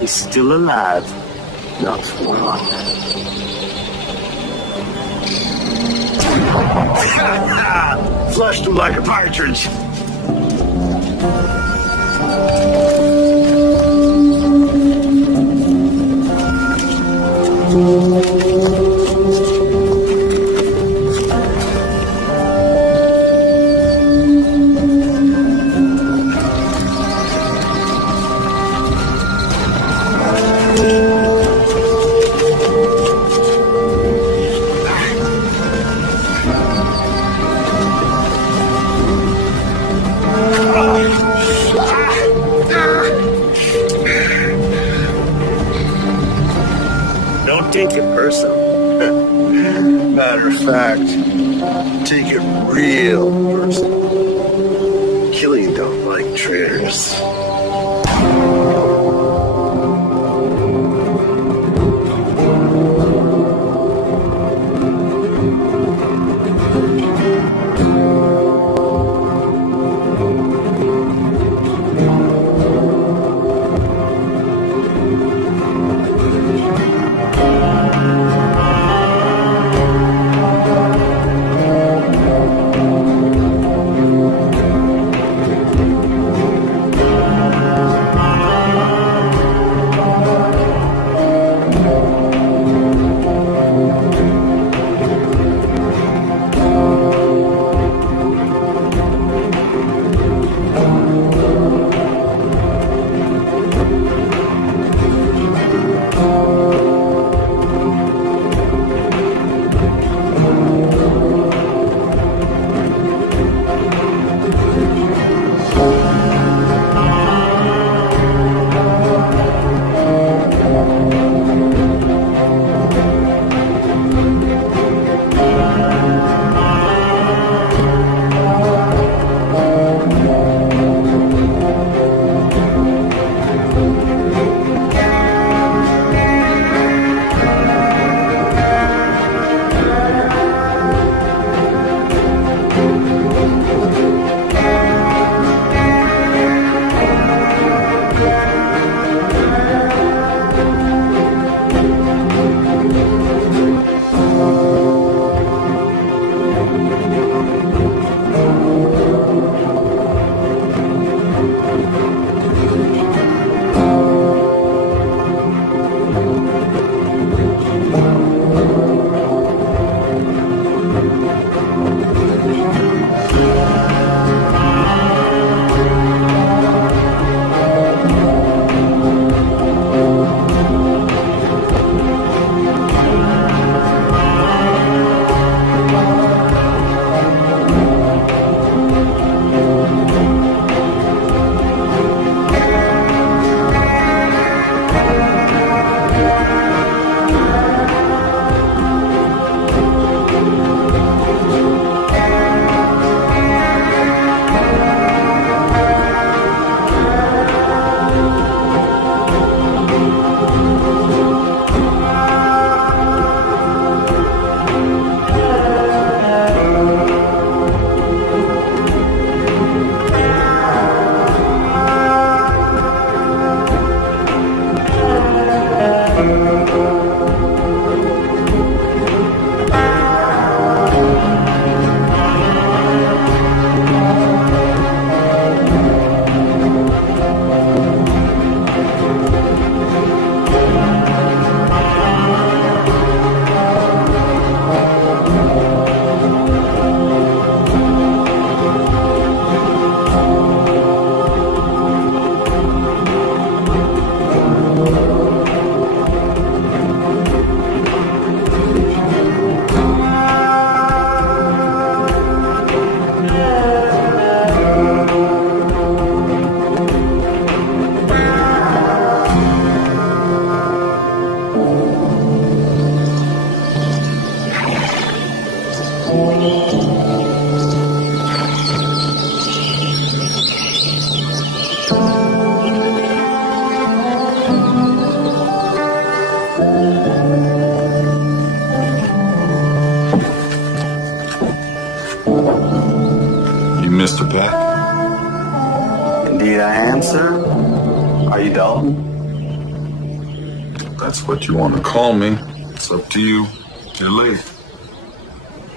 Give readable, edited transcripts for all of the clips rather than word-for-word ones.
He's still alive. Not one. Flushed him like a partridge. Don't take it personal. Matter of fact, take it real personal. Killing don't like traitors. Are you Dalton? That's what you want to call me. It's up to you. You're late.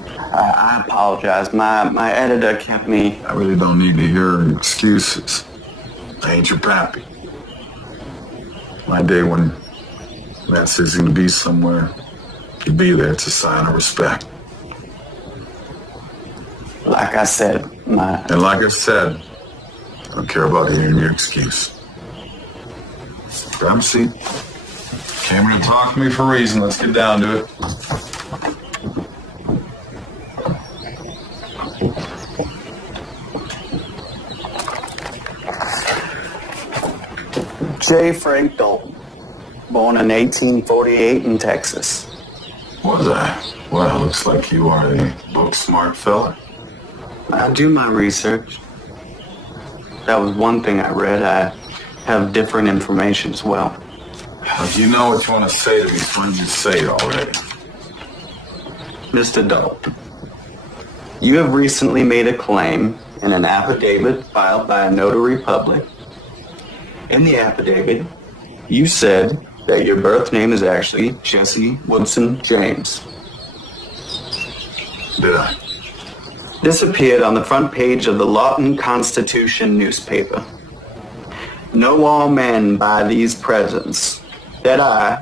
I apologize. My editor kept me... I really don't need to hear excuses. I ain't your pappy. My day when Matt says he's going to be somewhere, he'd be there. It's a sign of respect. Like I said, And like I said, I don't care about hearing your excuse. Grab a seat. Came here to talk to me for a reason. Let's get down to it. J. Frank Dalton, born in 1848 in Texas. Was I? Well, looks like you are a book-smart fella. I do my research. That was one thing I read. I have different information as well. If you know what you want to say to me, why don't you say it already? Mr. Dalton, you have recently made a claim in an affidavit filed by a notary public. In the affidavit, you said that your birth name is actually Jesse Woodson James. Did I? This appeared on the front page of the Lawton Constitution newspaper. Know all men by these presents that I,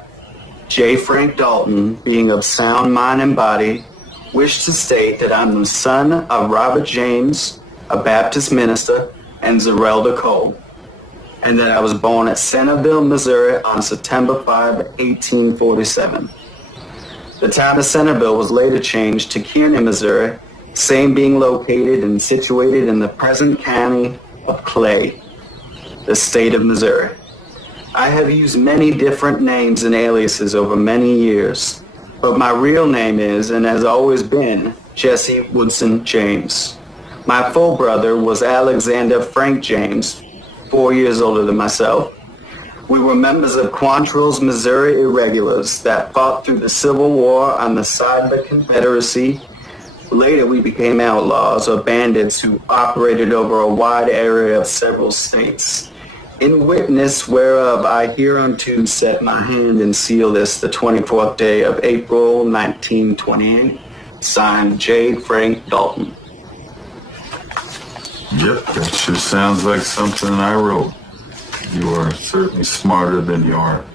J. Frank Dalton, being of sound mind and body, wish to state that I'm the son of Robert James, a Baptist minister, and Zerelda Cole, and that I was born at Centerville, Missouri on September 5, 1847. The town of Centerville was later changed to Kearney, Missouri, same being located and situated in the present county of Clay, the state of Missouri. I have used many different names and aliases over many years, but my real name is, and has always been, Jesse Woodson James. My full brother was Alexander Frank James, 4 years older than myself. We were members of Quantrill's Missouri Irregulars that fought through the Civil War on the side of the Confederacy. Later, we became outlaws or bandits who operated over a wide area of several states. In witness whereof I hereunto set my hand and seal this the 24th day of April, 1928. Signed, J. Frank Dalton. Yep, that sure sounds like something I wrote. You are certainly smarter than your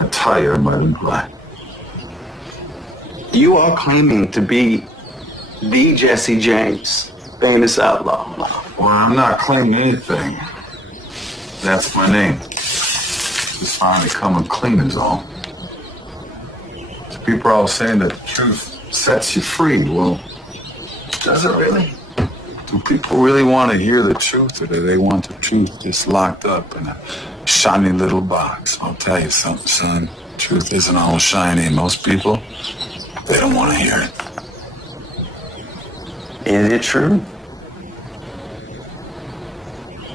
attire might imply. You are claiming to be the Jesse James, famous outlaw. Well, I'm not claiming anything. That's my name. Just finally coming clean is all. So people are all saying that the truth sets you free. Well, does it really? Do people really want to hear the truth, or do they want the truth just locked up in a shiny little box? I'll tell you something, son. Truth isn't all shiny. Most people, they don't want to hear it. Is it true?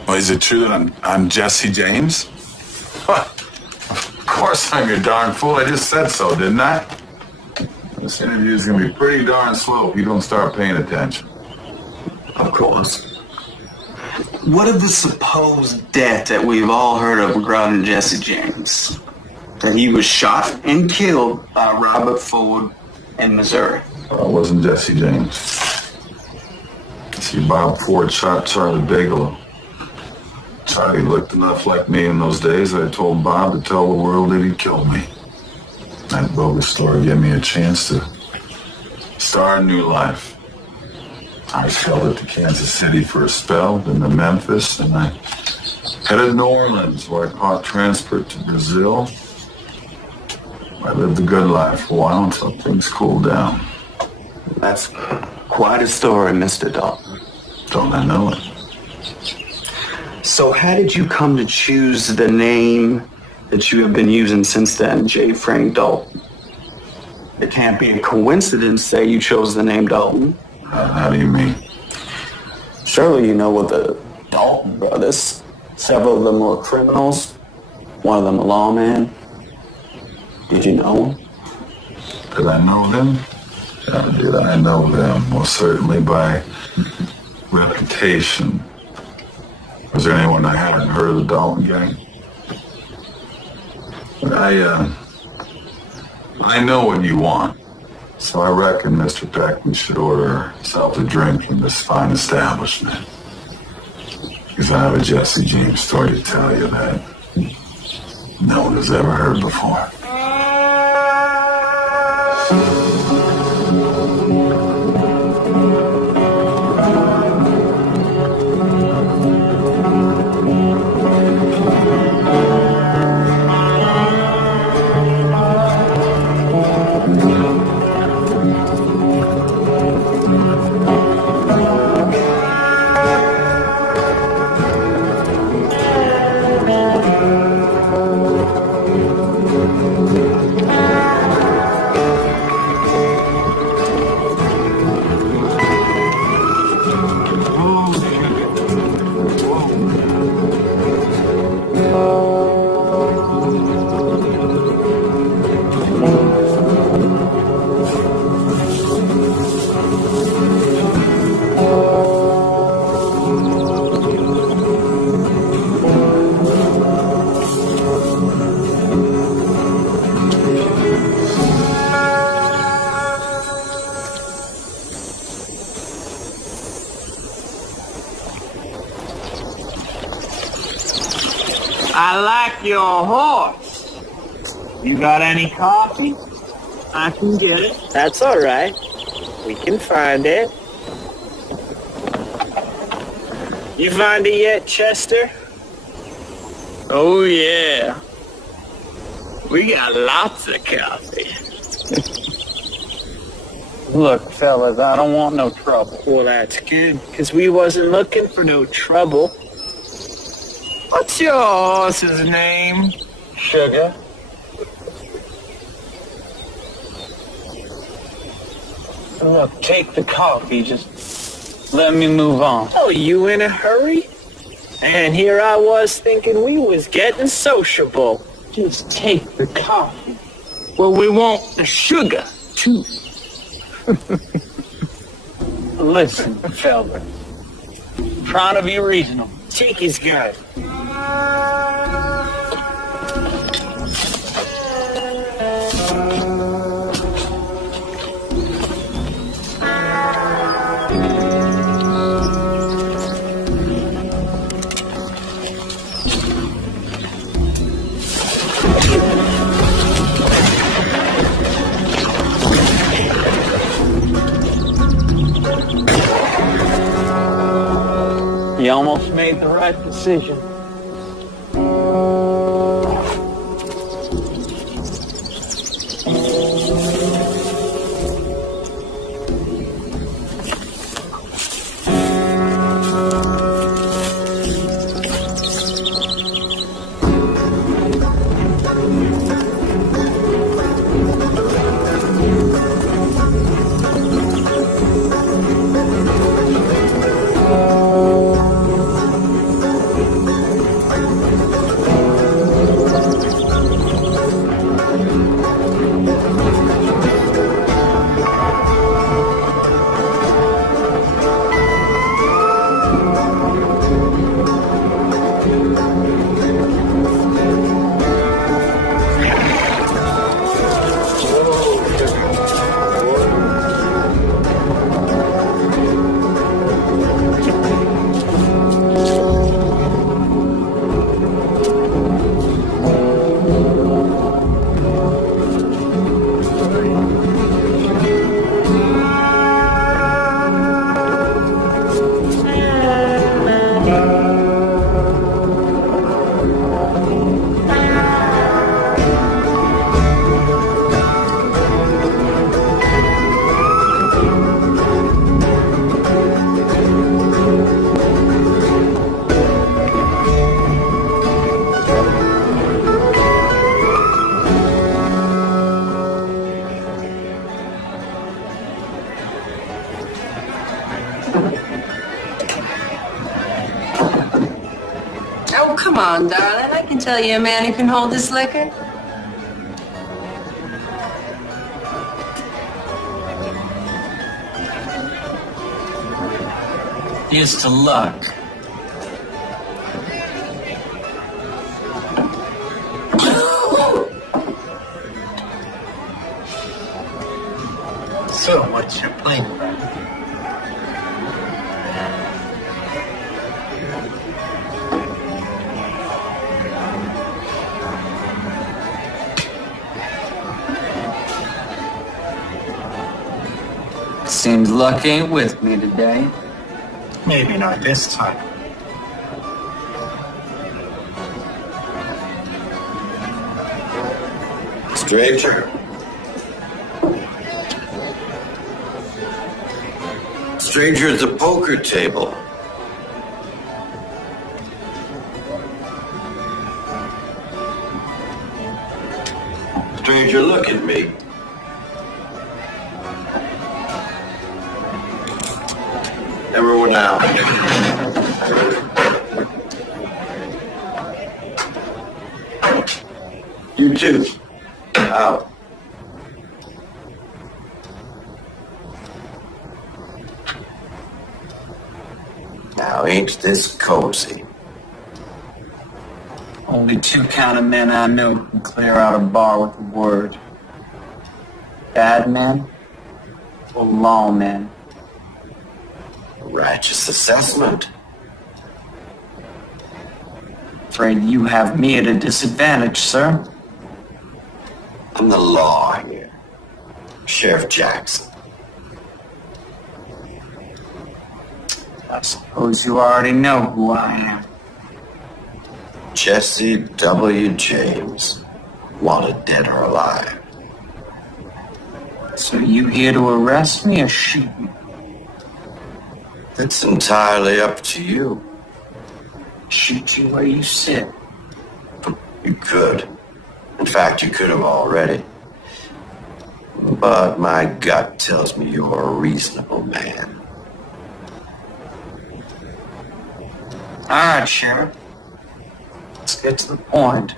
Well, is it true that I'm Jesse James? What? Of course I'm your darn fool. I just said so, didn't I? This interview is going to be pretty darn slow if you don't start paying attention. Of course. What of the supposed death that we've all heard of regarding Jesse James? That he was shot and killed by Robert Ford in Missouri. Well, it wasn't Jesse James. See, Bob Ford shot Charlie Bigelow. Charlie looked enough like me in those days that I told Bob to tell the world that he'd killed me. That bogus story gave me a chance to start a new life. I traveled to Kansas City for a spell, then to Memphis, and I headed to New Orleans, where I caught transport to Brazil. I lived a good life for a while until things cooled down. That's quite a story, Mr. Dalton. Don't I know it? So how did you come to choose the name that you have been using since then, J. Frank Dalton? It can't be a coincidence that you chose the name Dalton. How do you mean? Surely you know what the Dalton brothers. Several of them were criminals. One of them a lawman. Did you know them? Did I know them? Did I know them? Well, certainly by reputation. Was there anyone I hadn't heard of the Dalton gang? I know what you want. So I reckon, Mr. Peck, we should order ourselves a drink from this fine establishment. Because I have a Jesse James story to tell you that no one has ever heard before. I like your horse. You got any coffee? I can get it. That's all right. We can find it. You find it yet, Chester? Oh, yeah. We got lots of coffee. Look, fellas, I don't want no trouble. Well, that's good, because we wasn't looking for no trouble. What's your horse's name? Sugar. Look, take the coffee. Just let me move on. Oh, you in a hurry? And here I was thinking we was getting sociable. Just take the coffee. Well, we want the sugar, too. Listen, fella. Trying to be reasonable. Take his gun. You almost made the right decision. Oh, come on, darling. I can tell you a man who can hold this liquor. Here's to luck. what's your plan? Seems luck ain't with me today. Maybe not this time. Stranger. Stranger at the poker table. Stranger, look at me. Everyone out. You too. Out. Now, ain't this cozy? Only two kind of men I know can clear out a bar with a word. Bad men or lawmen. Righteous assessment. Afraid you have me at a disadvantage, sir. I'm the law here. Sheriff Jackson. I suppose you already know who I am. Jesse W. James. Wanted dead or alive. So you here to arrest me or shoot me? It's entirely up to you. Shoot you where you sit. You could. In fact, you could have already. But my gut tells me you're a reasonable man. All right, Sheriff. Let's get to the point.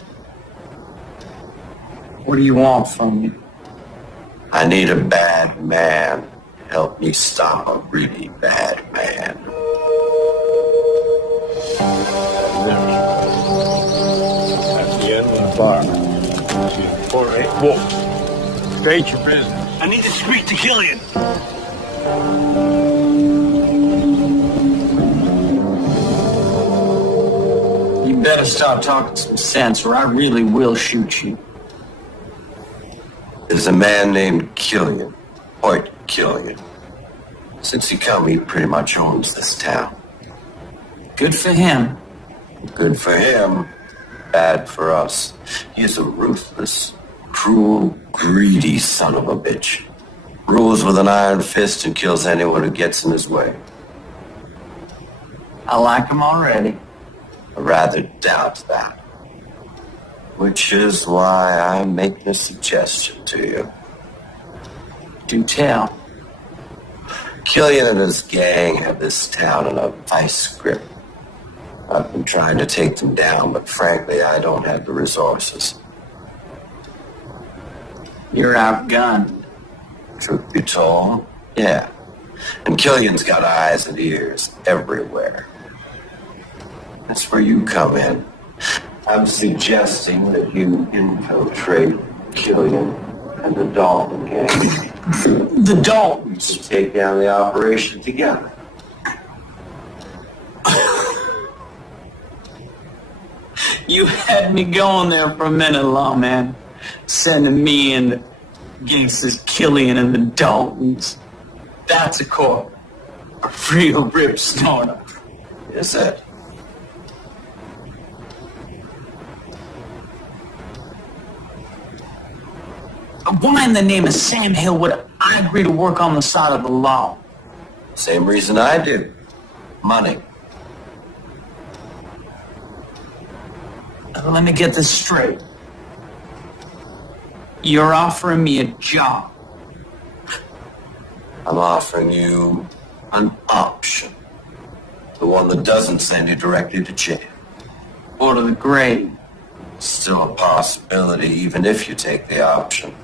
What do you want from me? I need a bad man. Help me stop a really bad man. At the end of the bar. 4-8. Whoa. State your business. I need to speak to Killian. You better start talking some sense or I really will shoot you. There's a man named Killian. Hoyt Killian. Since he come, he pretty much owns this town. Good for him. Good for him. Bad for us. He's a ruthless, cruel, greedy son of a bitch. Rules with an iron fist and kills anyone who gets in his way. I like him already. I rather doubt that. Which is why I make this suggestion to you. Do tell. Killian and his gang have this town in a vice grip. I've been trying to take them down, but frankly, I don't have the resources. You're outgunned. Truth be told, yeah. And Killian's got eyes and ears everywhere. That's where you come in. I'm suggesting that you infiltrate Killian and the Dalton gang. The Daltons. To take down the operation together. You had me going there for a minute, lawman. Sending me and the gangsters Killian and the Daltons. That's a corp. A real rip snorter. Is it? Why in the name of Sam Hill would I agree to work on the side of the law? Same reason I do. Money. Let me get this straight. You're offering me a job. I'm offering you an option. The one that doesn't send you directly to jail. Or to the grave. Still a possibility, even if you take the option.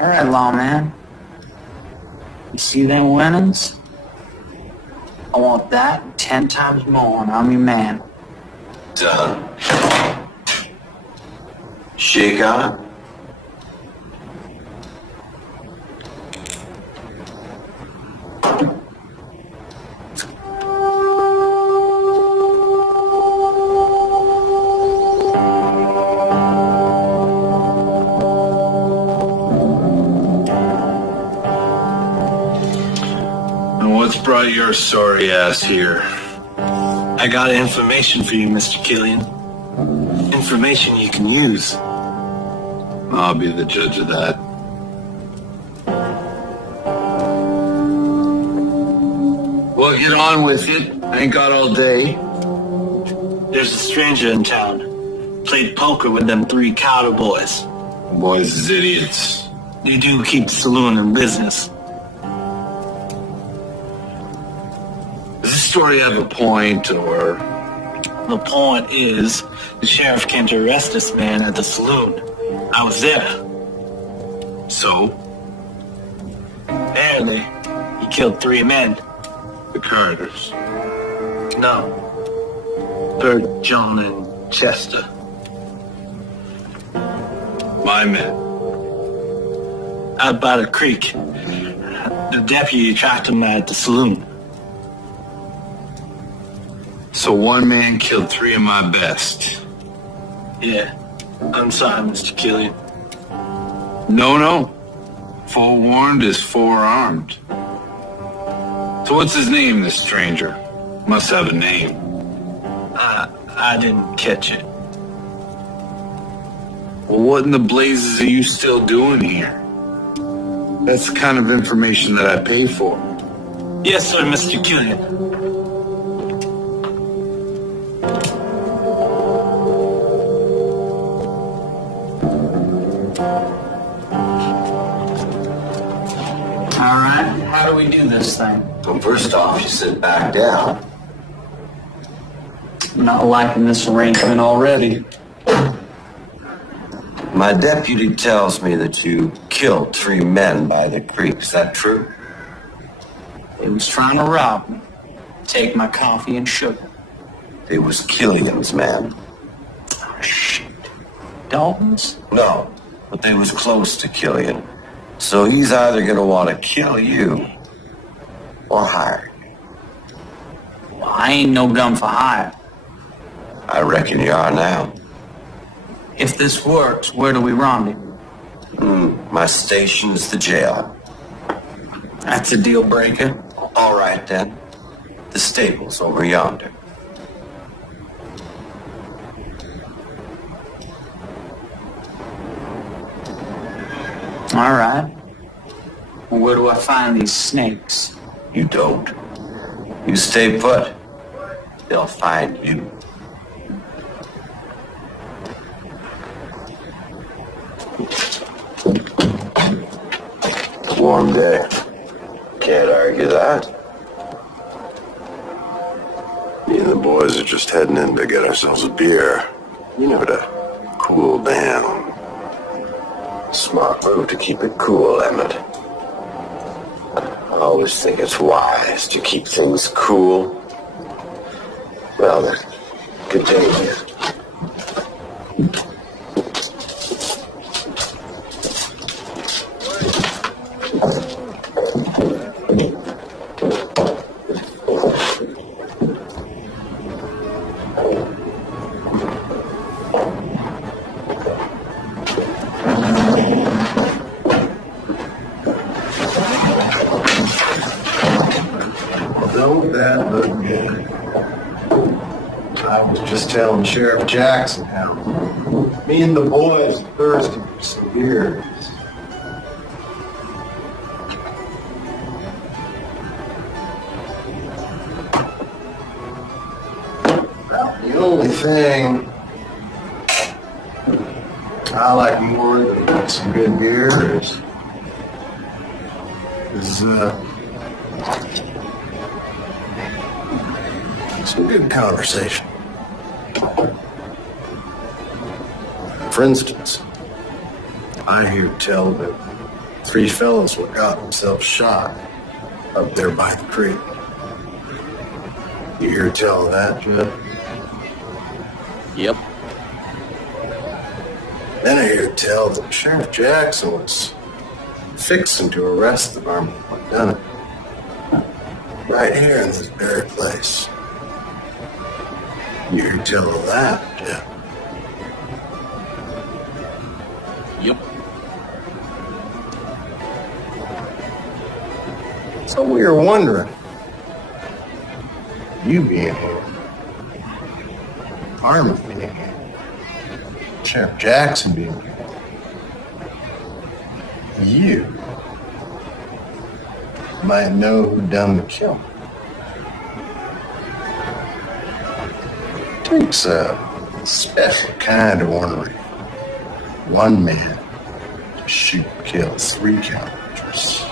All right, lawman. You see them winnings? I want that 10 times more, and I'm your man. Done. Shake on it. brought your sorry ass here? I got information for you, Mr. Killian. Information you can use. I'll be the judge of that. Well, get on with it. I ain't got all day. There's a stranger in town. Played poker with them 3 Cowder boys. Boys is idiots. They do keep the saloon in business. Does this story have a point, or? The point is, the sheriff came to arrest this man at the saloon. I was there. So? Apparently, he killed 3 men. The Carters. No. Bert, John, and Chester. My men. Out by the creek. The deputy tracked him at the saloon. So one man killed 3 of my best. Yeah. I'm sorry, Mr. Killian. No. Forewarned is forearmed. So what's his name, this stranger? Must have a name. I didn't catch it. Well, what in the blazes are you still doing here? That's the kind of information that I pay for. Yes, sir, Mr. Killian. All right, how do we do this thing? Well, first off, you sit back down. I'm not liking this arrangement already. My deputy tells me that you killed 3 men by the creek. Is that true? They was trying to rob me. Take my coffee and sugar. It was Killian's men. Oh, shit. Dalton's? No, but they was close to Killian. So he's either gonna want to kill you or hire you. Well, I ain't no gun for hire. I reckon you are now. If this works, where do we rendezvous? My station's the jail. That's a deal breaker. All right, then. The stable's over yonder. All right. Well, where do I find these snakes? You don't. You stay put. They'll find you. Warm day. Can't argue that. Me and the boys are just heading in to get ourselves a beer. You know, to cool down. Smart move to keep it cool, Emmett. I always think it's wise to keep things cool. Well then, continue. Don't that look good? I was just telling Sheriff Jackson how me and the boys are thirsty for some beer. Well, the only thing I like more than some good beer is some good conversation. For instance, I hear tell that 3 fellows were got themselves shot up there by the creek. You hear tell of that, Judd? Yep. Then I hear tell that Sheriff Jackson was fixing to arrest the varmint who done it. Right here in this very place. You hear tell of that, Jeff? Yep. So we were wondering, You being here. Harmon being here. Sheriff Jackson being here. You might know who done the killing. Takes a special kind of ornery. One man to shoot and kill 3 characters.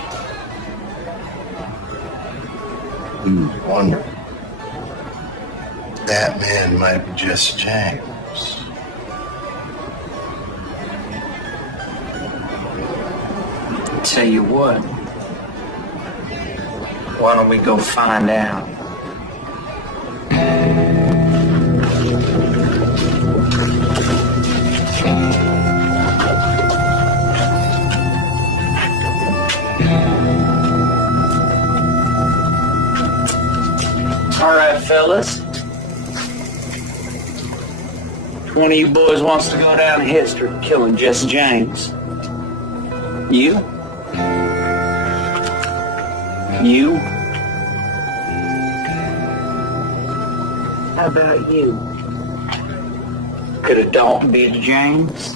Who's wondering? That man might be Jesse James. Tell you what. Why don't we go find out? All right, fellas. One of you boys wants to go down in history killing Jesse James. You? You? How about you? Could a Dalton be the James?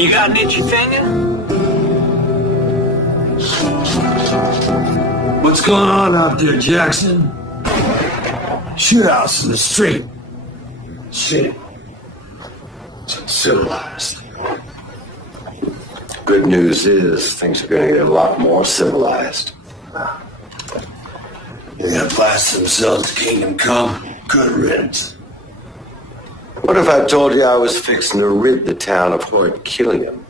You got an itchy finger? What's going on out there, Jackson? Shootouts in the street. Shit. It's uncivilized. Good news is things are going to get a lot more civilized. They're gonna blast themselves to kingdom come. Good riddance. What if I told you I was fixing to rid the town of Hoyt Killian?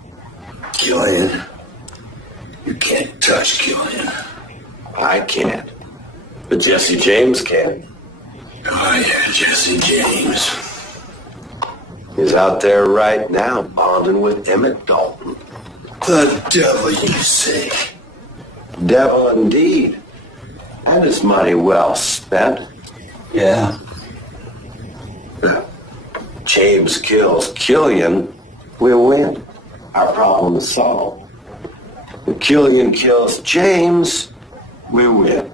Killian. You can't touch Killian. I can't. But Jesse James can. Oh yeah, Jesse James. He's out there right now bonding with Emmett Dalton. The devil, you say? Devil indeed. And it's money well spent. Yeah. James kills Killian, we'll win. Our problem is solved. If Killian kills James, we win.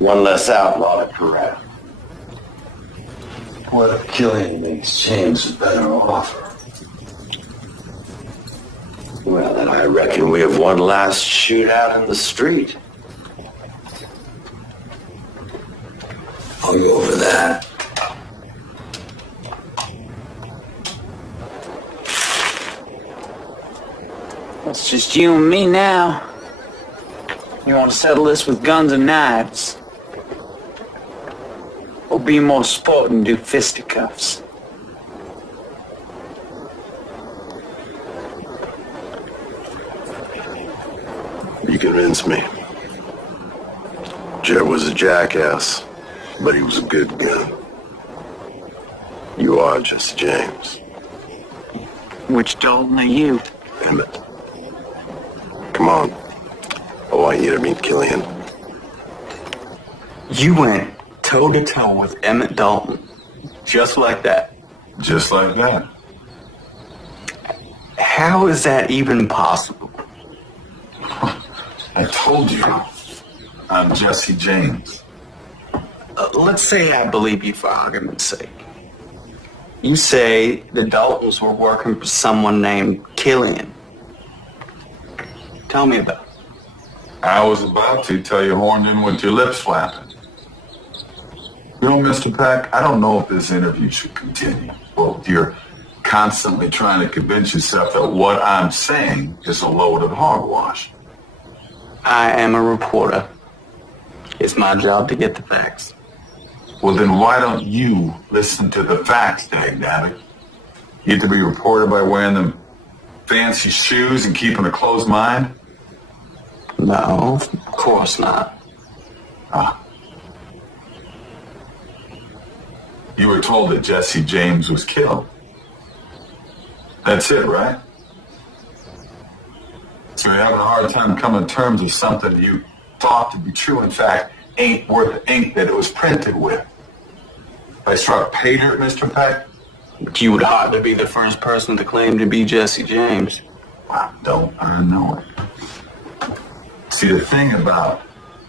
One less outlaw to corral. What if Killian makes James a better offer? Well, then I reckon we have one last shootout in the street. I'll go over that. It's just you and me now. You want to settle this with guns and knives? Or be more sport and do fisticuffs? You convinced me. Jer was a jackass, but he was a good gun. You are Jesse James. Which Dalton are you? Emmett. Come on. I want you to meet Killian. You went toe-to-toe with Emmett Dalton. Just like that. Just like that. How is that even possible? I told you. I'm Jesse James. Let's say I believe you for argument's sake. You say the Daltons were working for someone named Killian. Tell me about it. I was about to tell you horned in with your lips flapping. You know, Mr. Peck, I don't know if this interview should continue. Well, you're constantly trying to convince yourself that what I'm saying is a load of hogwash. I am a reporter. It's my job to get the facts. Well, then why don't you listen to the facts, dagnabbit? You have to be a reporter by wearing them fancy shoes and keeping a closed mind? No, of course not. Ah. You were told that Jesse James was killed. That's it, right? So you're having a hard time coming to terms with something you thought to be true, in fact, ain't worth the ink that it was printed with. If I struck pay dirt, Mr. Peck, But you would hardly be the first person to claim to be Jesse James. Don't I know it? See, the thing about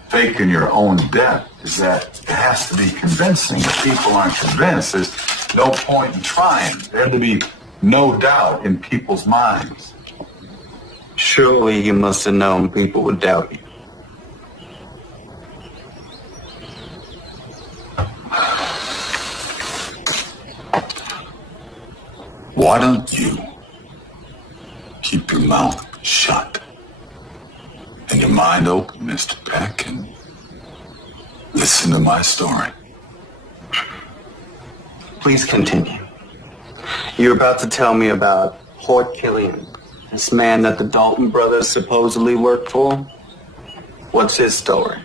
faking your own death is that it has to be convincing. If people aren't convinced, there's no point in trying. There to be no doubt in people's minds. Surely you must have known people would doubt you. Why don't you keep your mouth shut and your mind open, Mr. Peck, and listen to my story? Please continue. You're about to tell me about Hoyt Killian, this man that the Dalton brothers supposedly worked for. What's his story?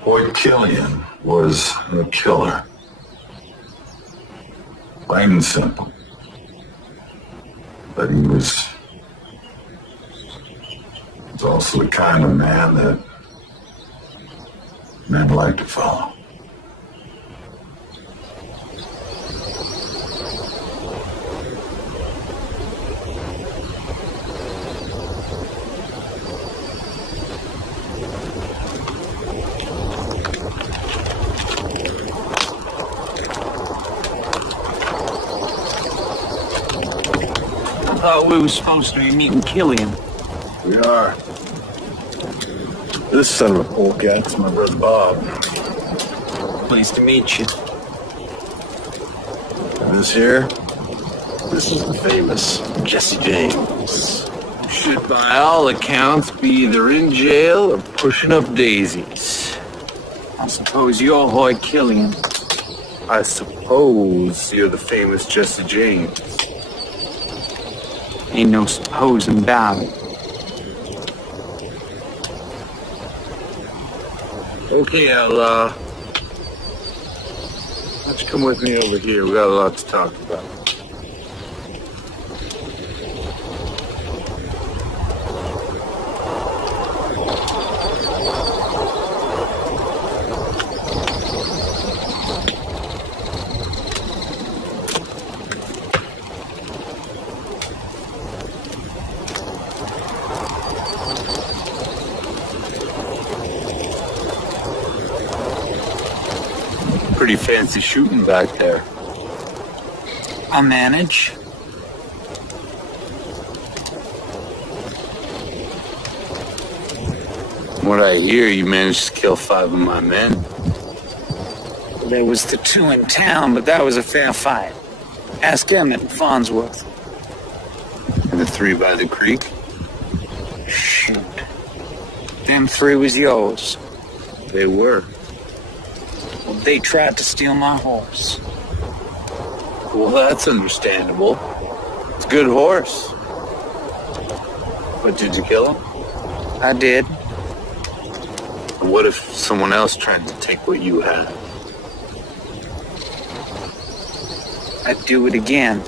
Hoyt Killian was a killer. Plain and simple. But he was also the kind of man that men like to follow. I thought we were supposed to be meeting Killian. We are. This son of a polecat's my brother Bob. Pleased to meet you. And this is the famous Jesse James. Should by all accounts be either in jail or pushing up daisies. I suppose you're Hoyt Killian. I suppose you're the famous Jesse James. Ain't no supposing about it. Okay, outlaw. Why don't you come with me over here? We got a lot to talk about. Pretty fancy shooting back there. I manage. From what I hear, you managed to kill 5 of my men. There was the 2 in town, but that was a fair fight. Ask Emmett and Farnsworth. And the 3 by the creek? Shoot. Them 3 was yours. They were. Well, they tried to steal my horse. Well, that's understandable. It's a good horse. But did you kill him? I did. What if someone else tried to take what you had? I'd do it again.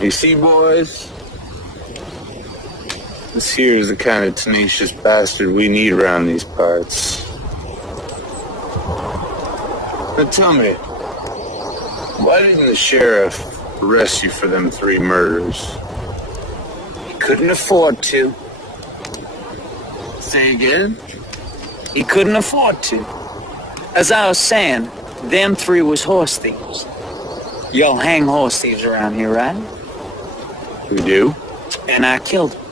You see, boys? This here is the kind of tenacious bastard we need around these parts. Now tell me, why didn't the sheriff arrest you for them 3 murders? He couldn't afford to. Say again? He couldn't afford to. As I was saying, them 3 was horse thieves. Y'all hang horse thieves around here, right? We do? And I killed him.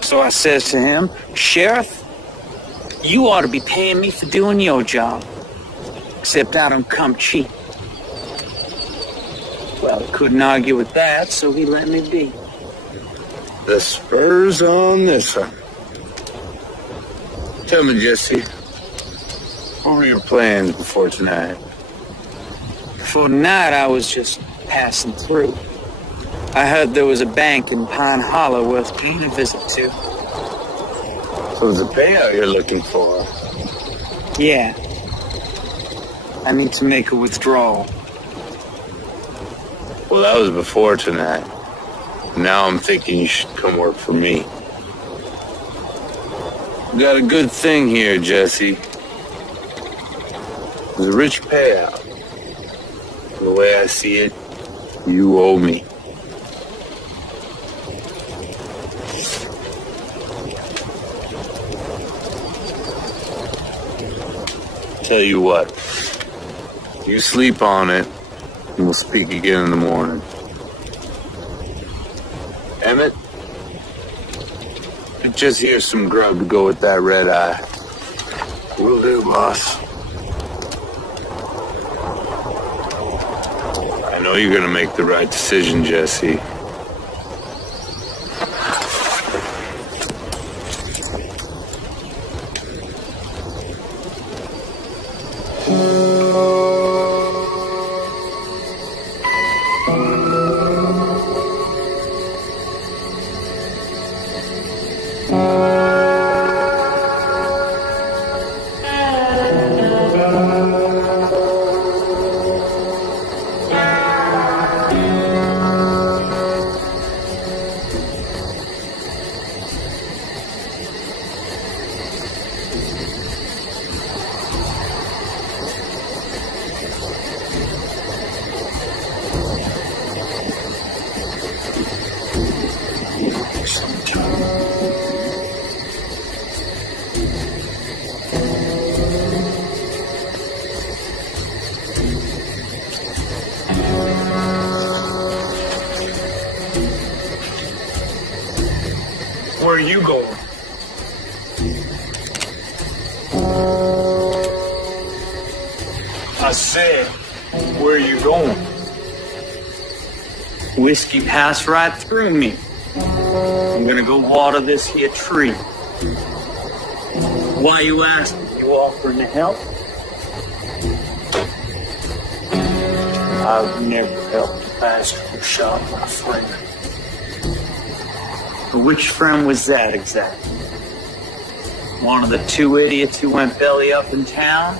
So I says to him, Sheriff, you ought to be paying me for doing your job. Except I don't come cheap. Well, he couldn't argue with that, so he let me be. The spurs on this one. Tell me, Jesse, what were your plans before tonight? For tonight, I was just passing through. I heard there was a bank in Pine Hollow worth paying a visit to. So it's a payout you're looking for? Yeah. I need to make a withdrawal. Well, that was before tonight. Now I'm thinking you should come work for me. We got a good thing here, Jesse. It was a rich payout. The way I see it, you owe me. Tell you what, you sleep on it, and we'll speak again in the morning. Emmett, just here's some grub to go with that red eye. Will do, boss. I know you're gonna make the right decision, Jesse. Where are you going? I said, where are you going? Whiskey passed right through me. I'm gonna go water this here tree. Why you asking? You offering to help? I've never helped a bastard who shot my friend. Which friend was that exactly? One of the two idiots who went belly up in town?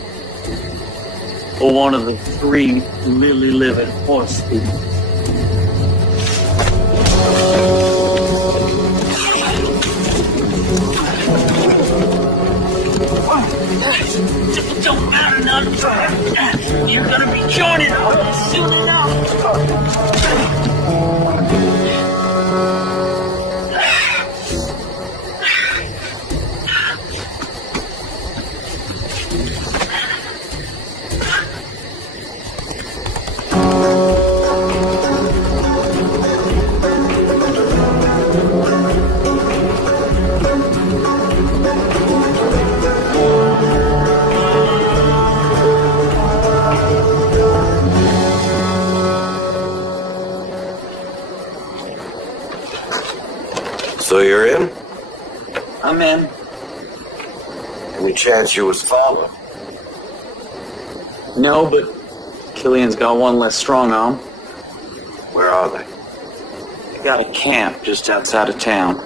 Or one of the three lily-livered horse thieves? Don't matter none. You're gonna be joining us soon enough. So you're in? I'm in. Any chance you was followed? No, but Killian's got one less strong arm. Where are they? They got a camp just outside of town.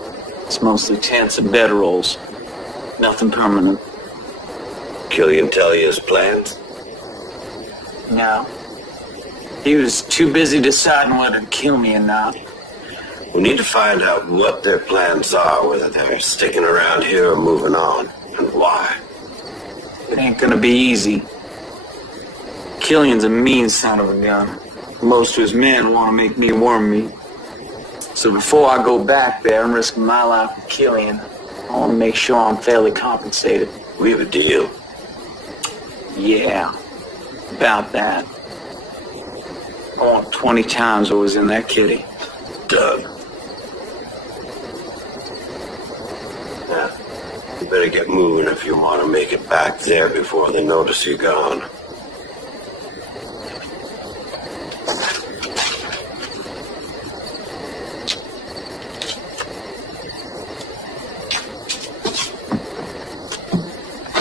It's mostly tents and bedrolls. Nothing permanent. Killian tell you his plans? No. He was too busy deciding whether to kill me or not. We need to find out what their plans are, whether they're sticking around here or moving on, and why. It ain't gonna be easy. Killian's a mean son of a gun. Most of his men want to make me worm meat. So before I go back there and risk my life with Killian, I want to make sure I'm fairly compensated. We have a deal. Yeah, about that. I want 20 times what was in that kitty. Done. Now, you better get moving if you want to make it back there before they notice you're gone.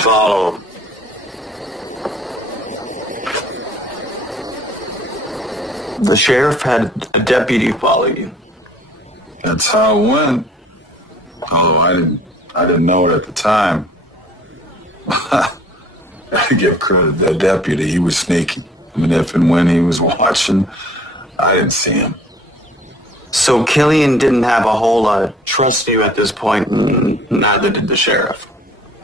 Follow him. The sheriff had a deputy follow you. That's how it went. Although I didn't know it at the time. I give credit to that deputy. He was sneaky. I mean, if and when he was watching, I didn't see him. So Killian didn't have a whole lot of trust in you at this point, and neither did the sheriff.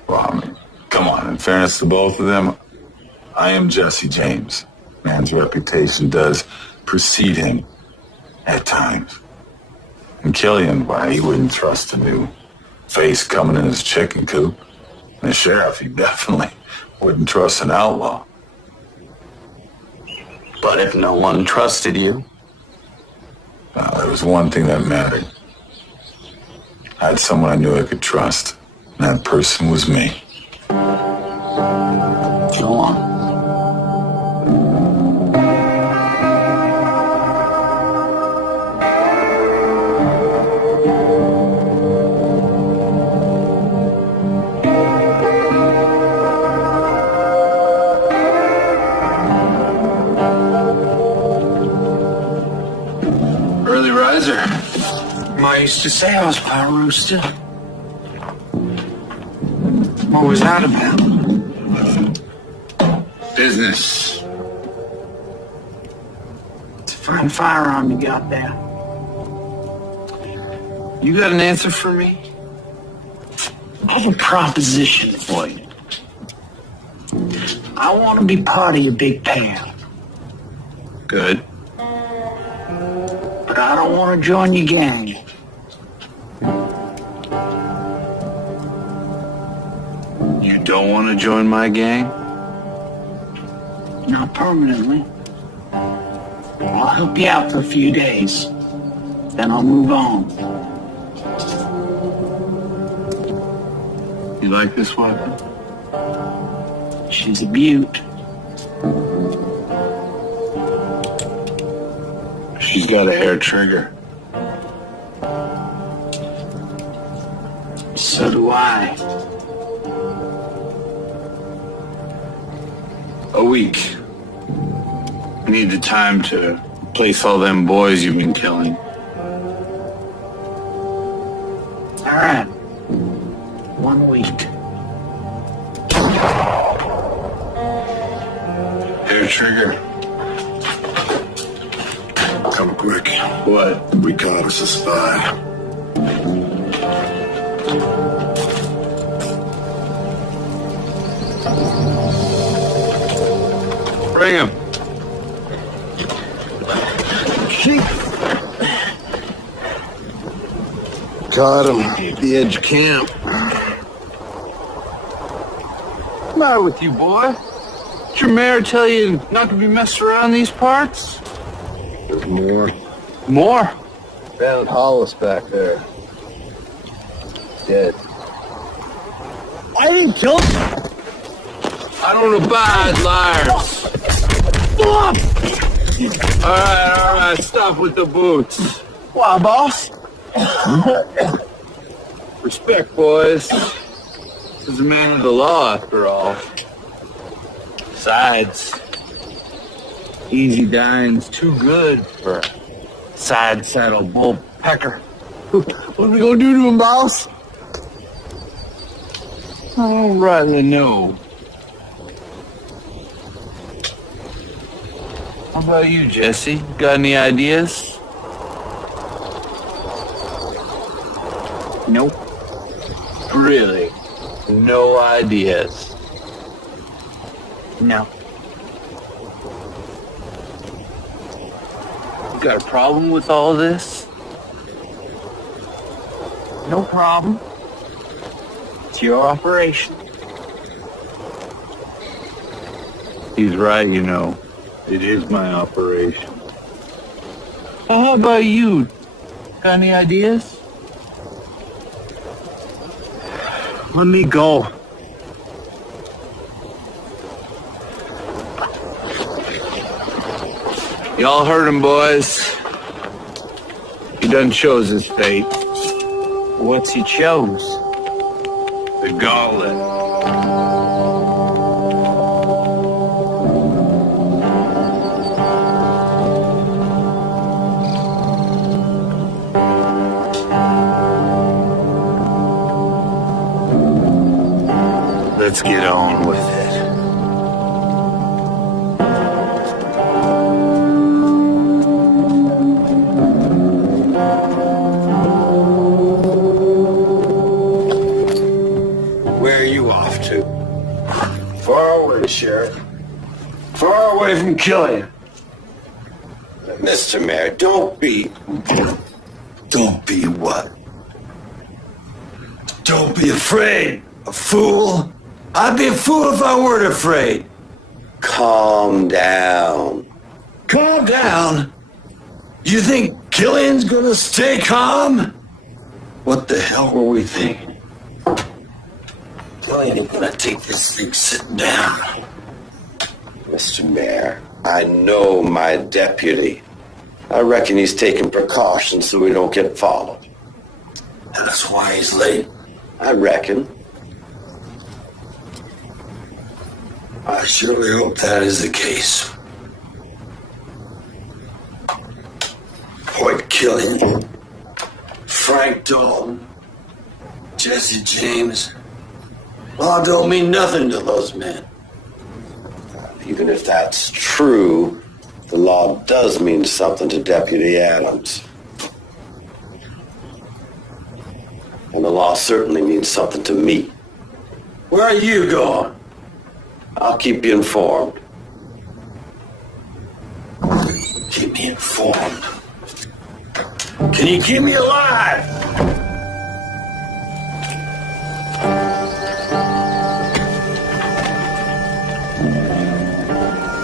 Well, I mean, come on. In fairness to both of them, I am Jesse James. Man's reputation does precede him at times. And Killian, why, he wouldn't trust a new face coming in his chicken coop. And the sheriff, he definitely wouldn't trust an outlaw. But if no one trusted you? Well, there was one thing that mattered. I had someone I knew I could trust. And that person was me. Go on. Early riser. Ma used to say I was a power rooster. What was that about? Business. It's a fine firearm you got there. You got an answer for me? I have a proposition for you. I want to be part of your big payout, Good. but I don't want to join your gang. You don't want to join my gang? Not permanently. I'll help you out for a few days. Then I'll move on. You like this weapon? She's a beaut. She's got a hair trigger. So do I. A week. I need the time to replace all them boys you've been killing. All right. 1 week. Hair trigger. Come quick. What? We caught us a spy. Bring him. Caught him at the edge of camp. What's the matter with you, boy? Did your mayor tell you not to be messed around these parts? There's more. More? Found Hollis back there. Dead. I didn't kill him. I don't abide liars. All right, stop with the boots. Why, boss? Respect, boys. This is a man of the law, after all. Besides, easy dying's too good for a side saddle bull pecker. What are we gonna do to him, boss? I don't rightly know. How about you, Jesse? Got any ideas? Nope. Really? No ideas? No. You got a problem with all this? No problem. It's your operation. He's right, you know. It is my operation. Well, how about you? Got any ideas? Let me go. Y'all heard him, boys. He done chose his fate. What's he chose? The gauntlet. Let's get on with it. Where are you off to? Far away, Sheriff. can kill you. Mr. Mayor, don't be... Don't be what? Don't be afraid, a fool. I'd be a fool if I weren't afraid. Calm down. Calm down? You think Killian's gonna stay calm? What the hell were we thinking? Killian ain't gonna take this thing sitting down. Mr. Mayor, I know my deputy. I reckon he's taking precautions so we don't get followed. That's why he's late. I reckon. I surely hope that is the case. Boyd Killian, Frank Dalton, Jesse James. Law don't mean nothing to those men. Even if that's true, the law does mean something to Deputy Adams. And the law certainly means something to me. Where are you going? I'll keep you informed. Keep me informed. Can you keep me alive?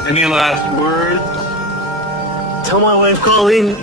Any last words? Tell my wife Colleen.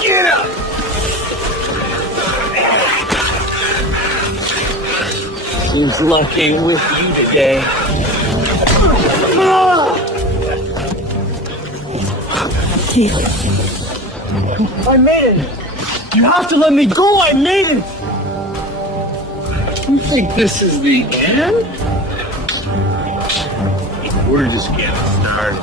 Get up! Seems luck ain't with you today. I made it! You have to let me go! I made it! You think this is the end? We're just getting started.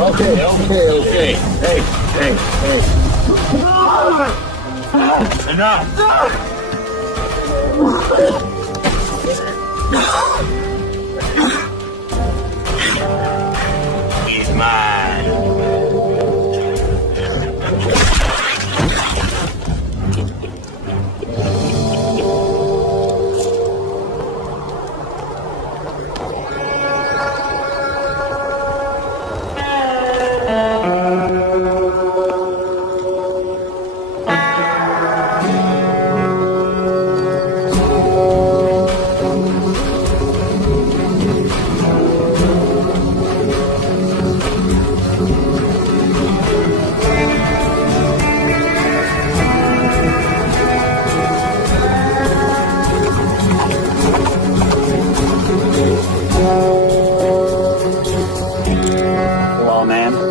Okay. Hey. Enough. He's mine.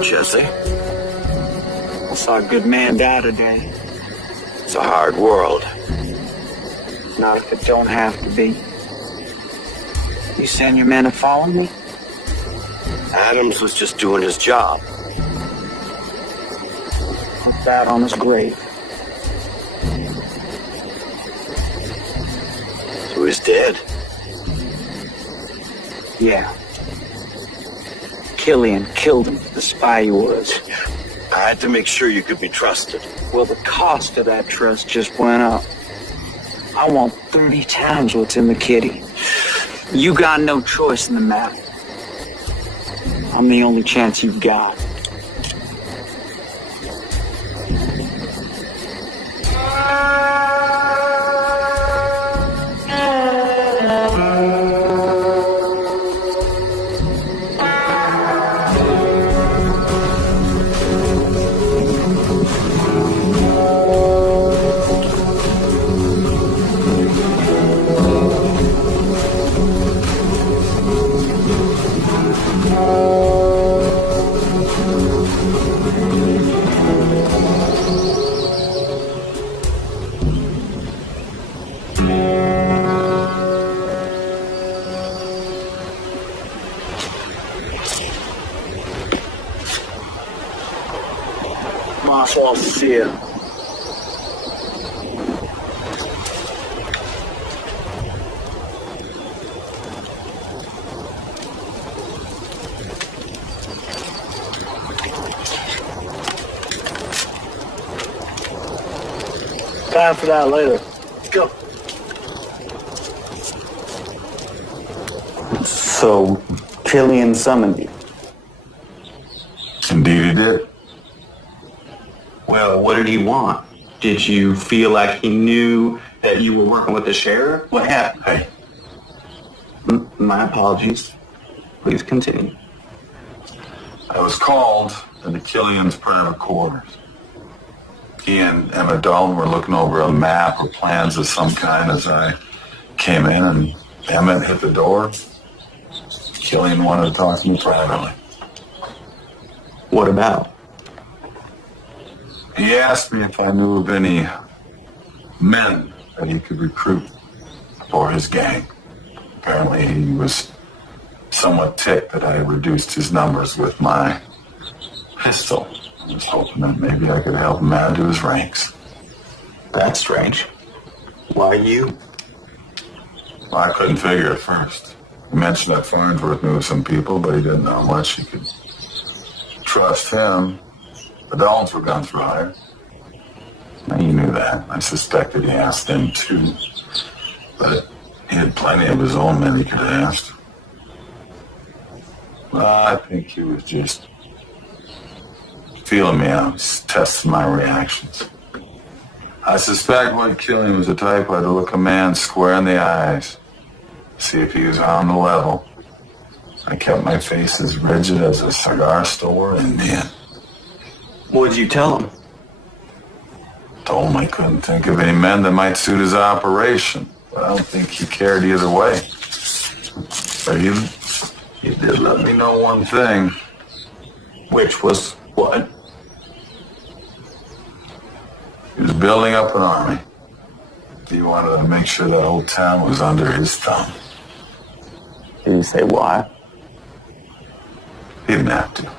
Jesse, I saw a good man die today. it's a hard world. Not if it don't have to be. You send your men to follow me? Adams was just doing his job. Put that on his grave. So he's dead? Yeah. Killian killed him, the spy he was. I had to make sure you could be trusted. Well, the cost of that trust just went up. I want 30 times what's in the kitty. You got no choice in the matter. I'm the only chance you've got. My fault, see ya. Time for that later. Let's go. So, Killian summoned you. Indeed he did. Well, what did he want? Did you feel like he knew that you were working with the sheriff? What happened? Hey, My apologies. Please continue. I was called into Killian's private quarters. He and Emmett Dalton were looking over a map or plans of some kind as I came in, and Emmett hit the door. Killian wanted to talk to me privately. What about? He asked me if I knew of any men that he could recruit for his gang. Apparently he was somewhat ticked that I reduced his numbers with my pistol. I was hoping that maybe I could help him add to his ranks. That's strange. Why you? Well, I couldn't figure at first. He mentioned that Farnsworth knew some people, but he didn't know how much he could trust him. The Dallins were guns for hire. Now, he knew that. I suspected he asked them too. But he had plenty of his own men he could have asked. Well, I think he was just feeling me out, just testing my reactions. I suspect what Killian was the type I'd look a man square in the eyes, see if he was on the level. I kept my face as rigid as a cigar store Indian. What did you tell him? Told him I couldn't think of any men that might suit his operation, but I don't think he cared either way. But he did let me know one thing. Which was what? He was building up an army. He wanted to make sure that whole town was under his thumb. Did he say why? He didn't have to.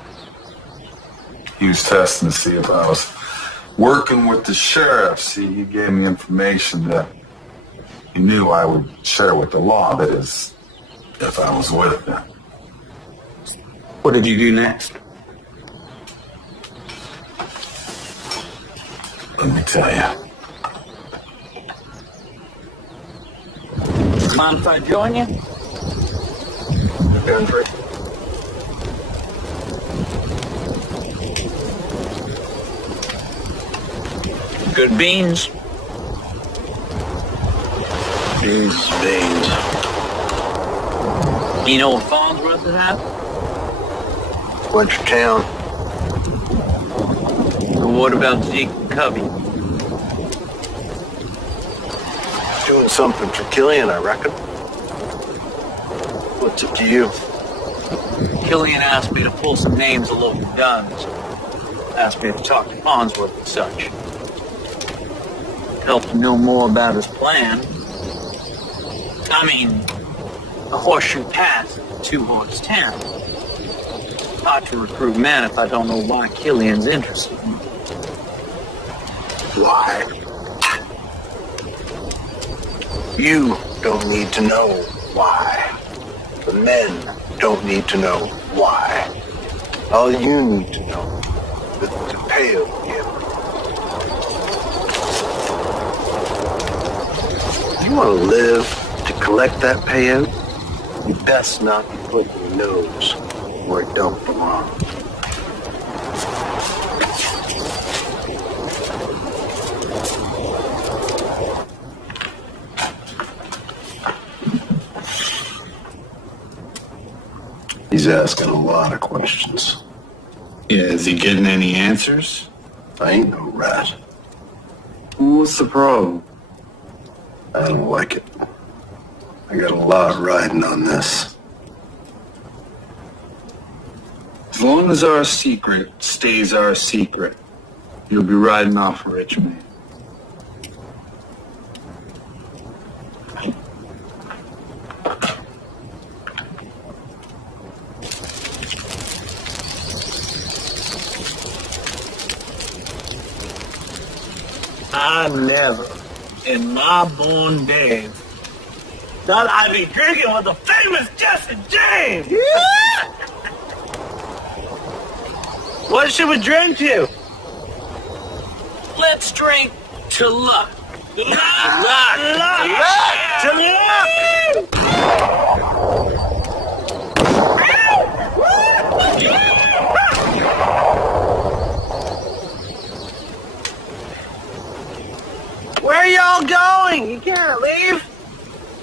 He was testing to see if I was working with the sheriff. See, he gave me information that he knew I would share with the law, that is, if I was with them. What did you do next? Let me tell you. Mind if I join you? Feel free. Good beans. Beans. You know what Farnsworth is at? Went to town. And what about Zeke and Cubby? Doing something for Killian, I reckon. What's it to you? Killian asked me to pull some names of local guns. Asked me to talk to Farnsworth and such. Help to know more about his plan. I mean, a horseshoe pass, two-horse town. Hard to recruit men if I don't know why Killian's interested. Why? You don't need to know why. The men don't need to know why. All you need to know is to pay him. You want to live to collect that payout? You best not be putting your nose where it don't belong. He's asking a lot of questions. Yeah, is he getting any answers? I ain't no rat. What's the problem? I don't like it. I got a lot riding on this. As long as our secret stays our secret, you'll be riding off a rich man. I never, in my born days, thought I'd be drinking with the famous Jesse James. What should we drink to? Let's drink to luck. Luck! To luck! Where are y'all going? You can't leave.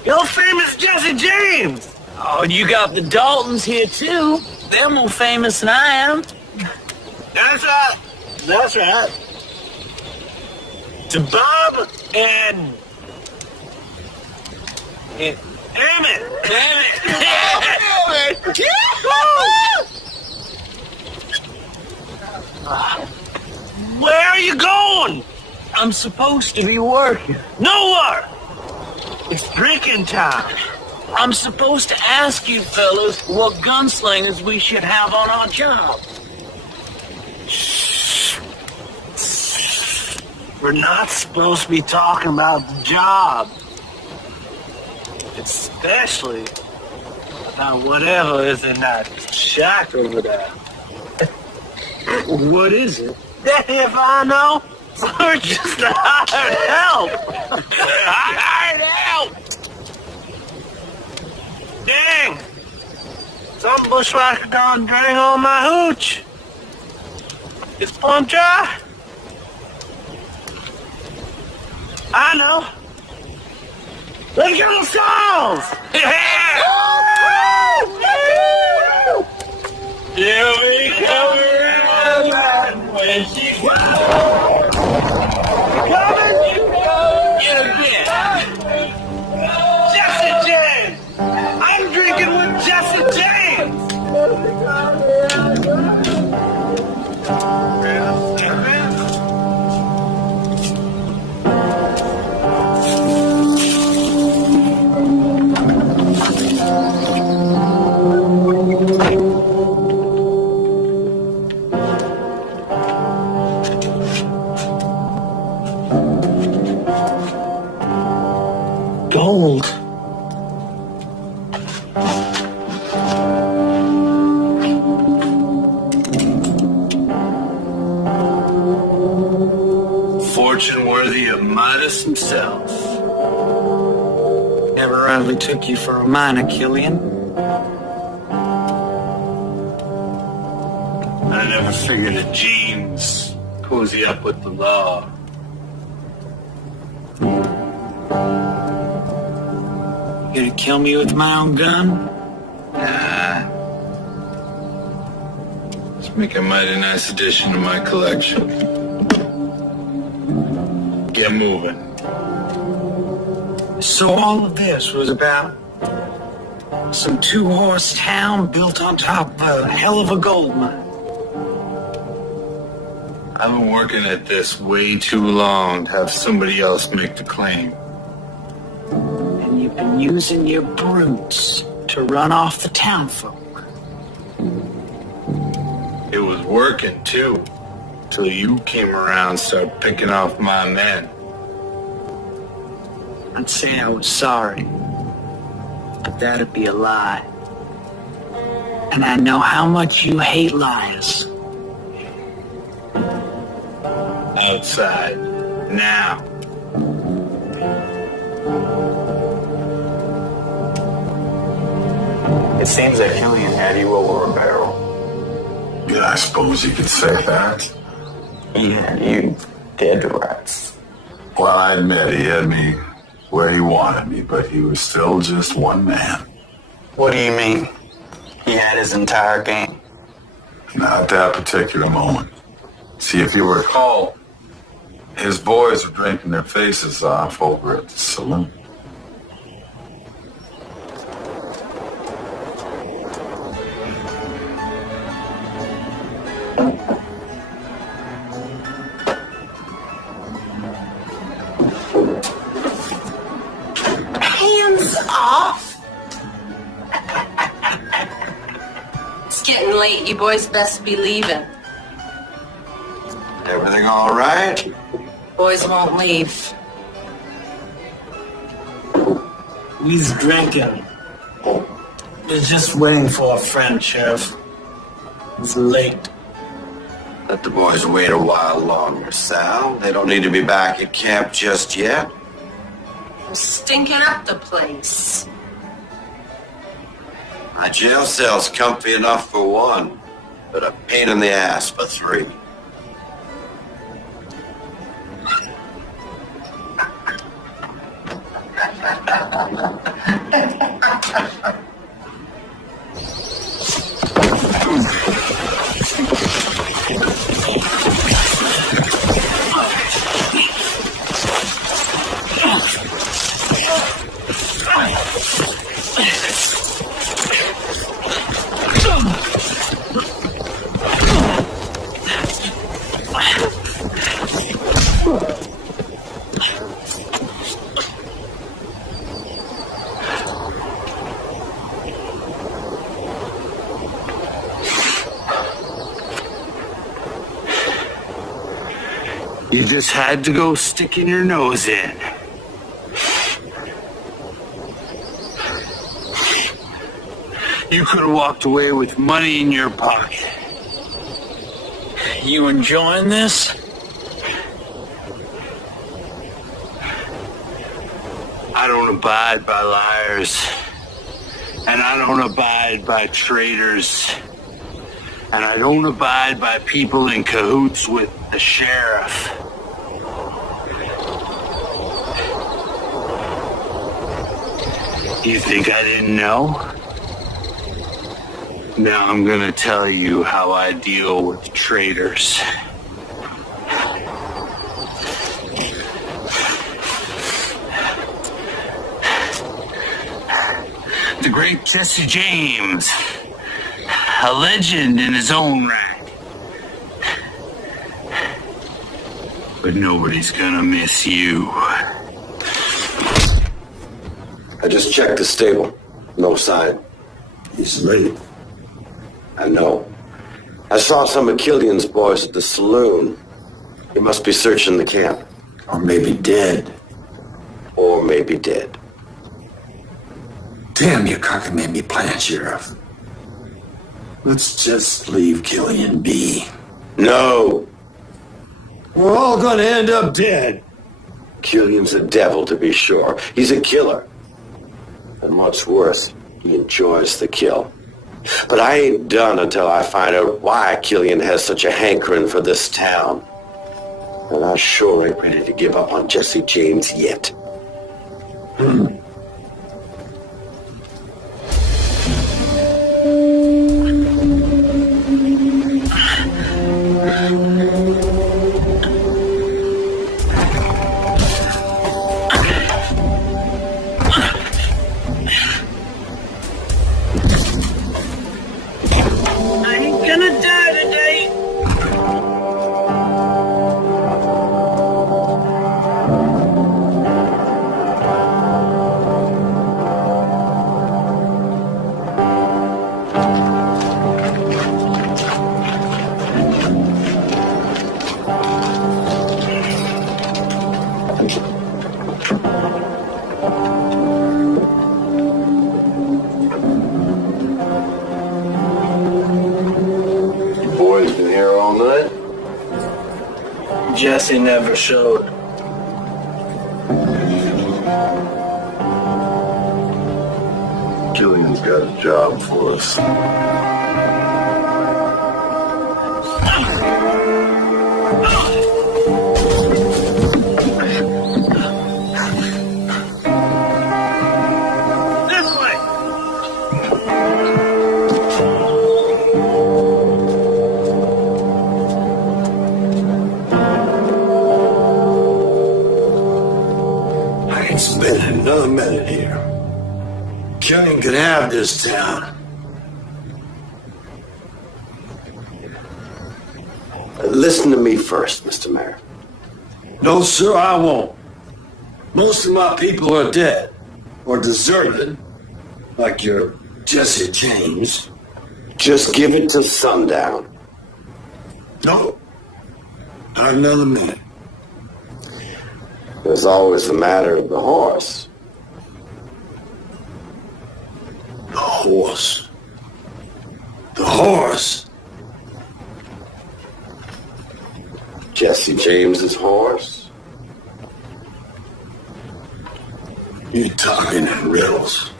You're famous Jesse James. Oh, you got the Daltons here too. They're more famous than I am. That's right. That's right. To Bob and Emmett. Where are you going? I'm supposed to be working. Nowhere. It's drinking time. I'm supposed to ask you fellas what gunslingers we should have on our job. We're not supposed to be talking about the job. Especially about whatever is in that shack over there. What is it? If I know, we're just hired help. Hired help. Dang. Some bushwhacker gone drank all my hooch. It's plumb dry. I know. Let's get the songs! She'll be coming around when she comes. Coming? In a bit. Jesse James! I'm drinking with Jesse James! Gold. Fortune worthy of Midas himself. Never really took you for a miner, Killian. I never figured that James cozy up with the law. You gonna kill me with my own gun? Nah. Let's make a mighty nice addition to my collection. Get moving. So all of this was about some two-horse town built on top of a hell of a gold mine. I've been working at this way too long to have somebody else make the claim. And you've been using your brutes to run off the townfolk. It was working too, till you came around and started picking off my men. I'd say I was sorry, but that'd be a lie. And I know how much you hate liars. Outside, now. It seems that Killian had you over a barrel. Yeah, I suppose you could say that. Yeah, you dead to rights. Well, I admit he had me where he wanted me, but he was still just one man. What do you mean? He had his entire gang. Not at that particular moment. See, if you recall, his boys were drinking their faces off over at the saloon. Hands off! It's getting late. You boys best be leaving. Everything all right? Boys won't leave. He's drinking. He's just waiting for a friend, Sheriff. He's late. Let the boys wait a while longer, Sal. They don't need to be back at camp just yet. We're stinking up the place. My jail cell's comfy enough for one, but a pain in the ass for three. You just had to go sticking your nose in. You could have walked away with money in your pocket. You enjoying this? I don't abide by liars. And I don't abide by traitors. And I don't abide by people in cahoots with the sheriff. You think I didn't know? Now I'm gonna tell you how I deal with traitors. The great Jesse James, a legend in his own right. But nobody's gonna miss you. I just checked the stable. No sign. He's late. I know. I saw some of Killian's boys at the saloon. He must be searching the camp. Or maybe dead. Or maybe dead. Damn, you cockamamie plan, Sheriff. Let's just leave Killian be. No! We're all gonna end up dead. Killian's a devil, to be sure. He's a killer. And what's worse, he enjoys the kill. But I ain't done until I find out why Killian has such a hankering for this town. And I sure ain't ready to give up on Jesse James yet. Jesse never showed. Killian's got a job for us. This way! I ain't spending another minute here. Killian could have this town. Listen to me first, Mr. Mayor. No, sir, I won't. Most of my people are dead. Or deserted. Like your Jesse James. Just give it till sundown. No. Not another minute. There's always the matter of the horse. The horse. The horse. Jesse James's horse. You're talking in riddles.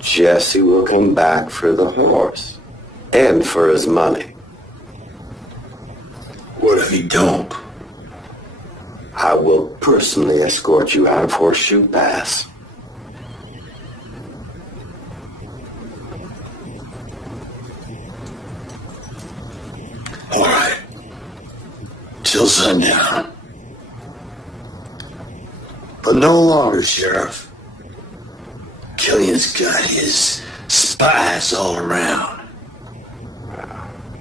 Jesse will come back for the horse and for his money. What if he don't? I will personally escort you out of Horseshoe Pass. All right. Till sundown. But no longer, Sheriff. Killian's got his spies all around.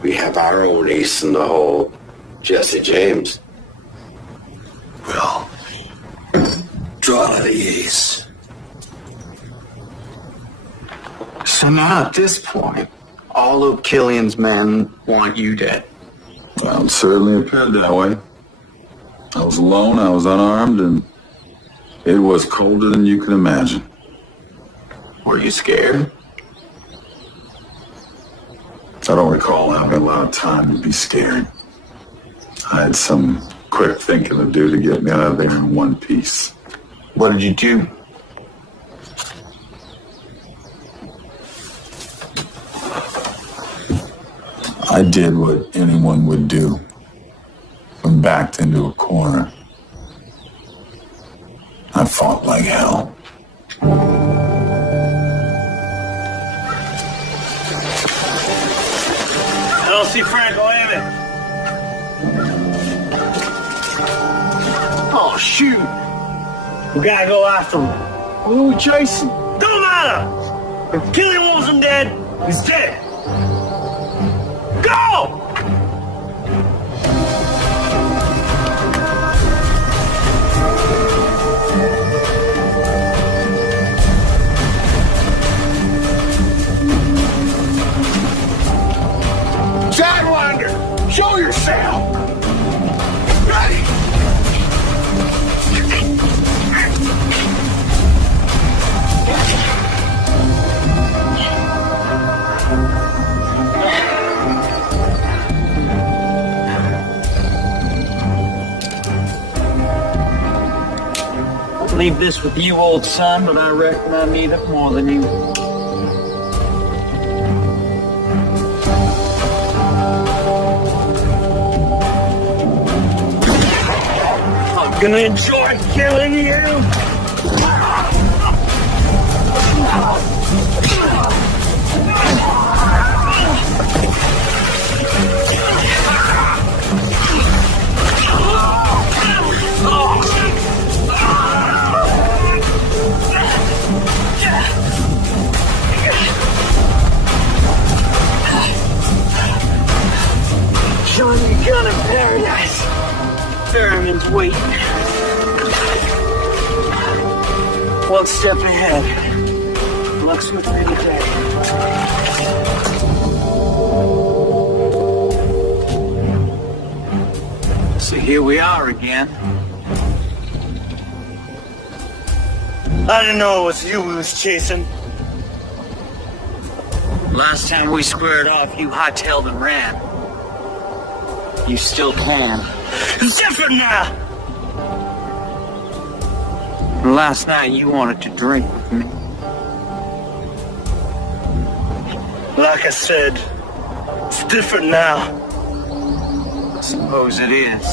We have our own ace in the hole, Jesse James. Well, draw the ace. So now at this point, all of Killian's men want you dead. Well, it certainly appeared that way. I was alone, I was unarmed, and it was colder than you can imagine. Were you scared? I don't recall having a lot of time to be scared. I had some quick thinking to do to get me out of there in one piece. What did you do? I did what anyone would do when backed into a corner. I fought like hell. I don't see Franco aiming. Oh, shoot. We gotta go after him. Who are we chasing? Don't matter. If Killian wasn't dead, he's dead. Go! Sidewinder, show yourself! Ready! Leave this with you, old son, but I reckon I need it more than you. I'm gonna enjoy killing you! Showing you gun in paradise. Ferryman's waiting. One step ahead. Looks with me today. So here we are again. I didn't know it was you we was chasing. Last time we squared off, you hightailed and ran. You still can. It's different now! And last night you wanted to drink with me. Like I said, it's different now. I suppose it is.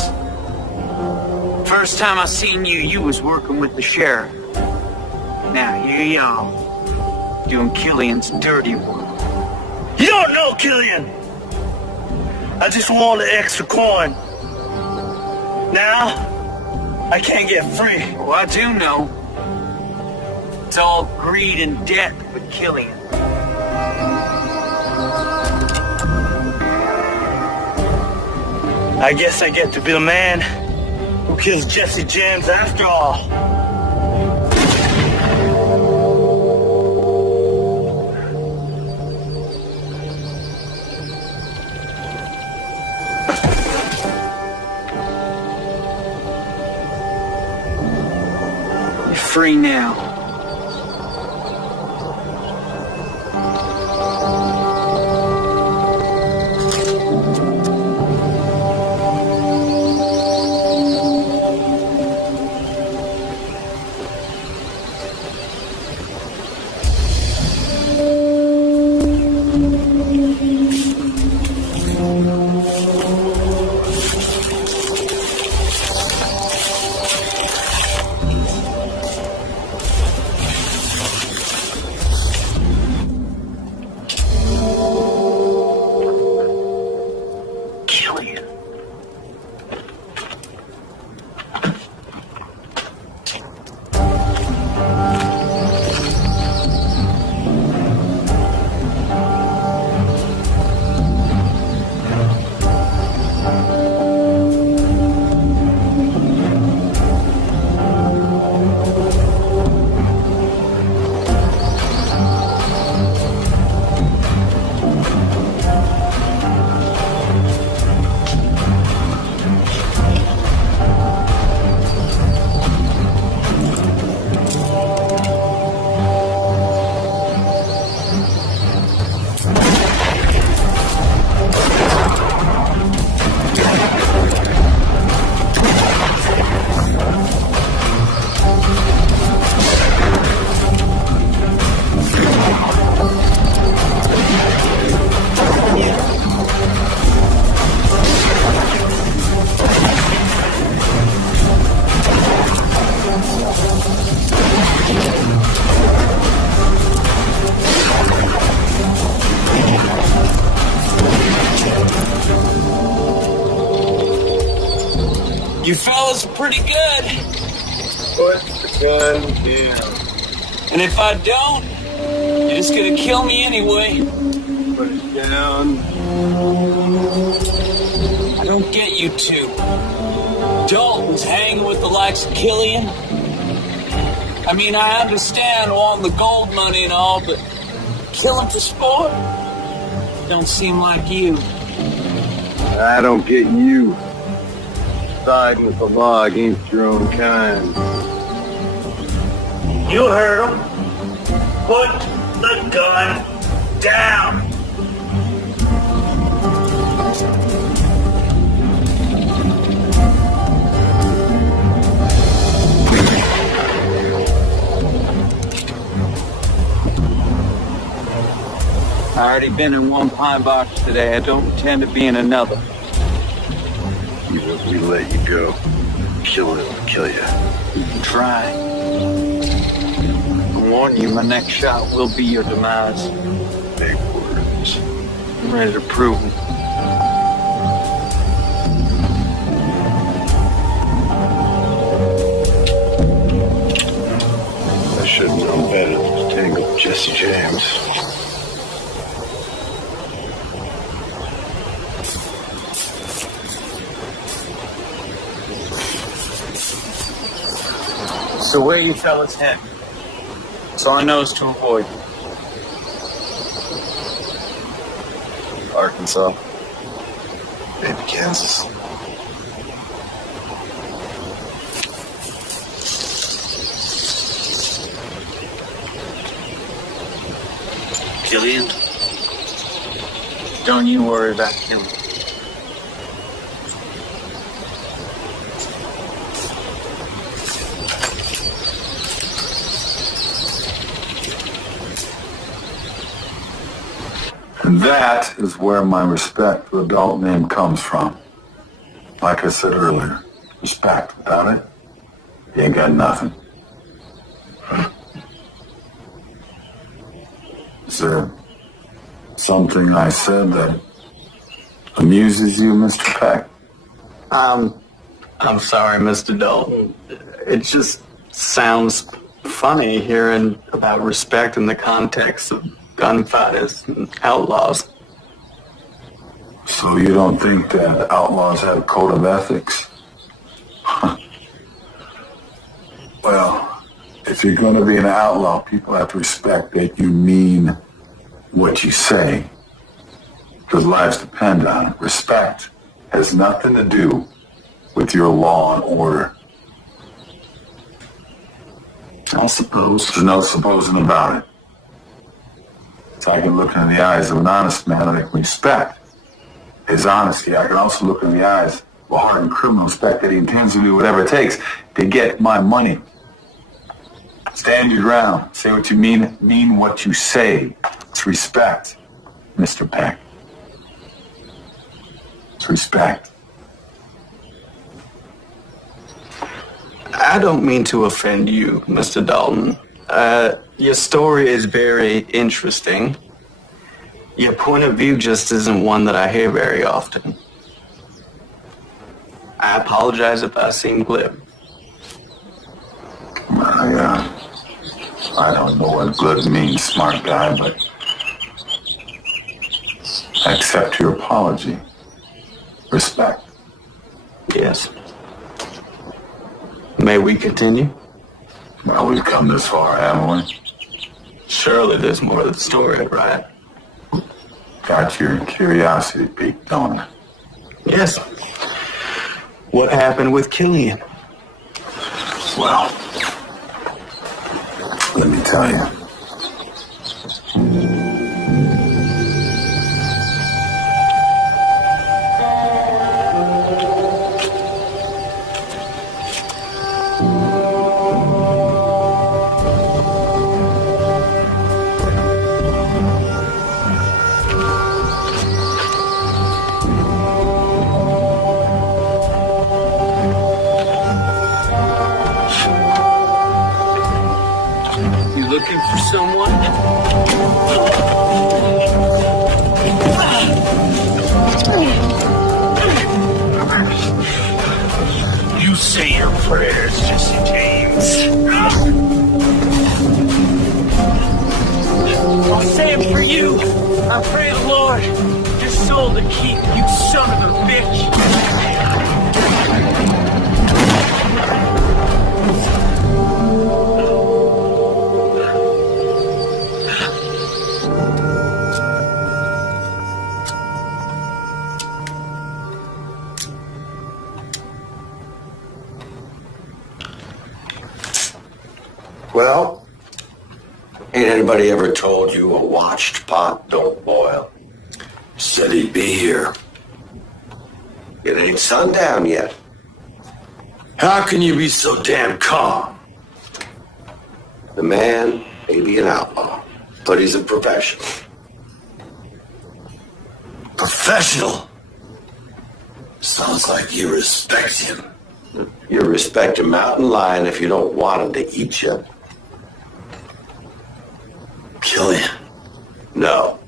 First time I seen you, you was working with the sheriff. Now here you are, doing Killian's dirty work. You don't know Killian! I just want an extra coin. Now, I can't get free. Oh, I do know. It's all greed and debt with Killian. I guess I get to be the man who kills Jesse James after all. free now. You fellas are pretty good. Put the gun down. And if I don't, you're just gonna kill me anyway. Put it down. I don't get you two. Dalton's hanging with the likes of Killian. I mean, I understand wanting the gold money and all, but killing for sport? Don't seem like you. I don't get you. Siding with the law against your own kind. You heard him. Put the gun down. I already been in one pine box today. I don't intend to be in another. Even if we let you go, kill it will kill you. You can try. I warn you, my next shot will be your demise. Big words. I'm ready to prove them. I should have known better than to tangle with Jesse James. So where you fellas heading? That's all I know is to avoid. Arkansas. Maybe Kansas. Killian? Don't you worry about Killian. And that is where my respect for the adult name comes from. Like I said earlier, respect. Without it, you ain't got nothing. Is there something I said that amuses you, Mr. Peck? I'm sorry, Mr. Dalton. It just sounds funny hearing about respect in the context of gunfighters and outlaws. So you don't think that outlaws have a code of ethics? Well, if you're going to be an outlaw, people have to respect that you mean what you say, because lives depend on it. Respect has nothing to do with your law and order. I suppose. There's no supposing about it. So I can look in the eyes of an honest man that I can respect his honesty. I can also look in the eyes of a hardened criminal, respect that he intends to do whatever it takes to get my money. Stand your ground. Say what you mean what you say. It's respect, Mr. Peck. It's respect. I don't mean to offend you, Mr. Dalton. Your story is very interesting. Your point of view just isn't one that I hear very often. I apologize if I seem glib. I don't know what glib means, smart guy, but I accept your apology. Respect. Yes. May we continue? Well, we've come this far, haven't we? Surely there's more to the story, right? Got your curiosity piqued, don't it? Yes. What happened with Killian? Well, let me tell you. Looking for someone? You say your prayers, Jesse James. I'll say it for you. I pray the Lord your soul to keep, you son of a bitch. Well, ain't anybody ever told you a watched pot don't boil? Said he'd be here. It ain't sundown yet. How can you be so damn calm? The man may be an outlaw, but he's a professional. Professional? Sounds like you respect him. You respect a mountain lion if you don't want him to eat you. Killian? No.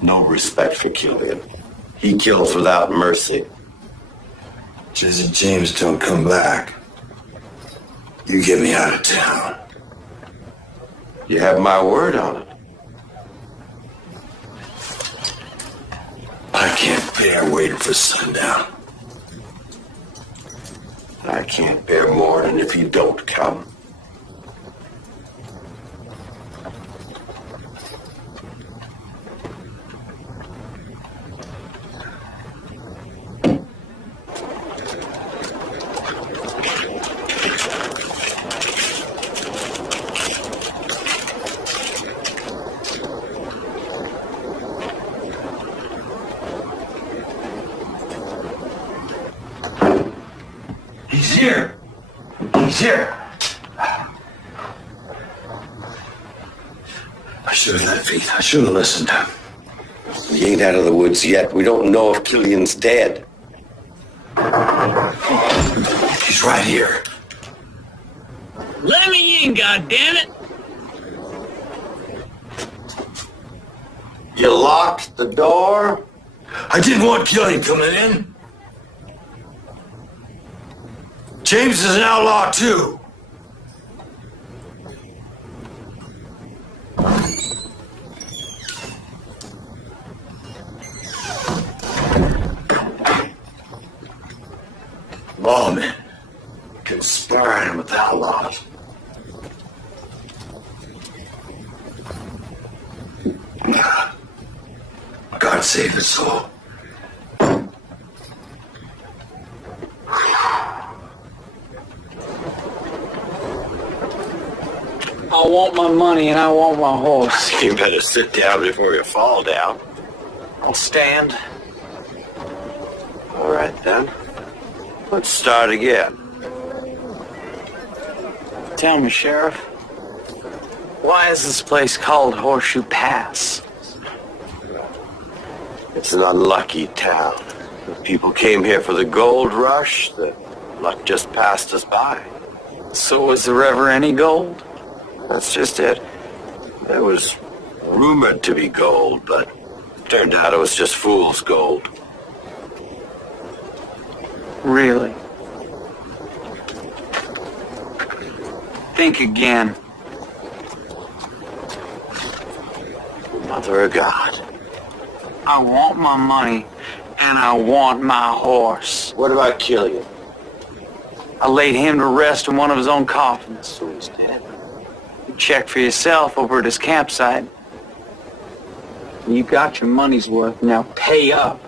No respect for Killian. He kills without mercy. Jesse James don't come back. You get me out of town. You have my word on it. I can't bear waiting for sundown. I can't bear morning if you don't come. He's here. He's here. I should have let Faith. I should have listened. We ain't out of the woods yet. We don't know if Killian's dead. He's right here. Let me in, goddammit! You locked the door? I didn't want Killian coming in. James is an outlaw, too. Lawmen conspiring with outlaws. God save his soul. my money and I want my horse. You better sit down before you fall down. I'll stand. All right, then. Let's start again. Tell me, Sheriff, why is this place called Horseshoe Pass? It's an unlucky town. The people came here for the gold rush. The luck just passed us by. So was there ever any gold? That's just it. There was rumored to be gold, but turned out it was just fool's gold. Really? Think again. Mother of God. I want my money, and I want my horse. What about Killian? I laid him to rest in one of his own coffins. So he's dead. You check for yourself over at his campsite. You got your money's worth. Now pay up.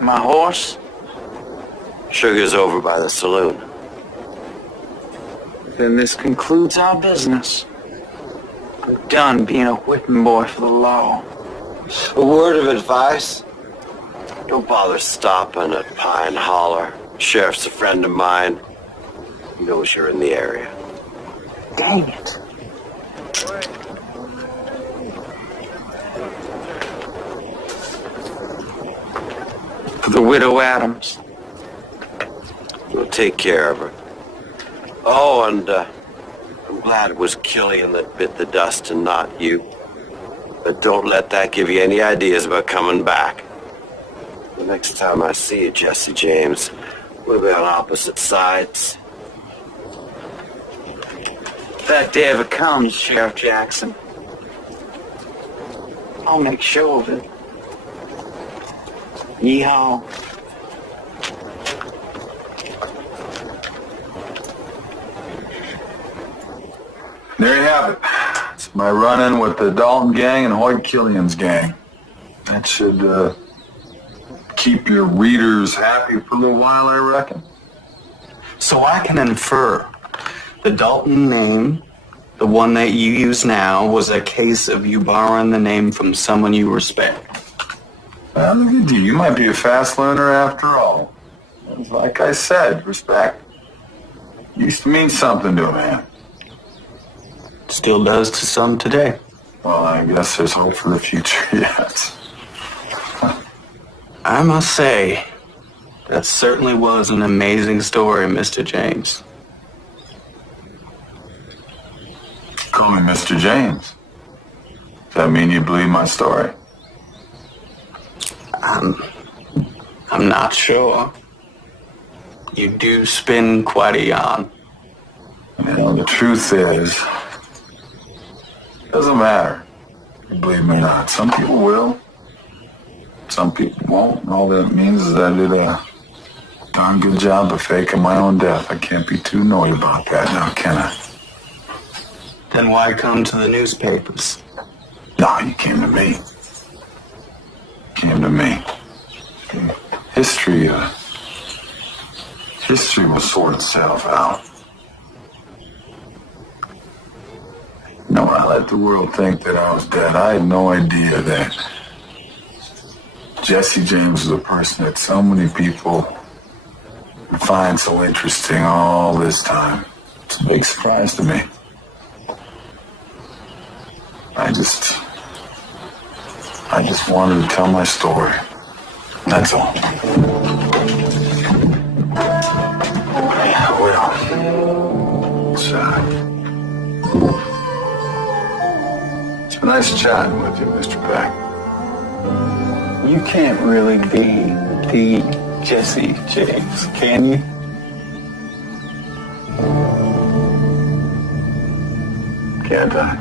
My horse? Sugar's over by the saloon. Then this concludes our business. I'm done being a whipping boy for the law. A word of advice. Don't bother stopping at Pine Holler. Sheriff's a friend of mine. He knows you're in the area. Dang it. For the widow Adams. We'll take care of her. Oh, and I'm glad it was Killian that bit the dust and not you. But don't let that give you any ideas about coming back. The next time I see you, Jesse James, we'll be on opposite sides. If that day ever comes, Sheriff Jackson, I'll make sure of it. Yeehaw. There you have it. It's my run-in with the Dalton gang and Hoyt Killian's gang. That should keep your readers happy for a little while, I reckon. So I can infer the Dalton name, the one that you use now, was a case of you borrowing the name from someone you respect. Well, look at you. You might be a fast learner after all. Like I said, respect used to mean something to a man. Still does to some today. Well, I guess there's hope for the future yet. I must say, that certainly was an amazing story, Mr. James. Call me Mr. James. Does that mean you believe my story? I'm not sure. You do spin quite a yarn. You know, the truth is, it doesn't matter. You believe me or not. Some people will. Some people won't. And all that means is that I did a darn good job of faking my own death. I can't be too annoyed about that now, can I? Then why come to the newspapers? No, you came to me. Came to me. History will sort itself out. No, I let the world think that I was dead. I had no idea that Jesse James was a person that so many people find so interesting all this time. It's a big surprise to me. I just wanted to tell my story. That's all. Yeah, well, it's been nice chatting with you, Mr. Beck. You can't really be the Jesse James, can you? Can't I?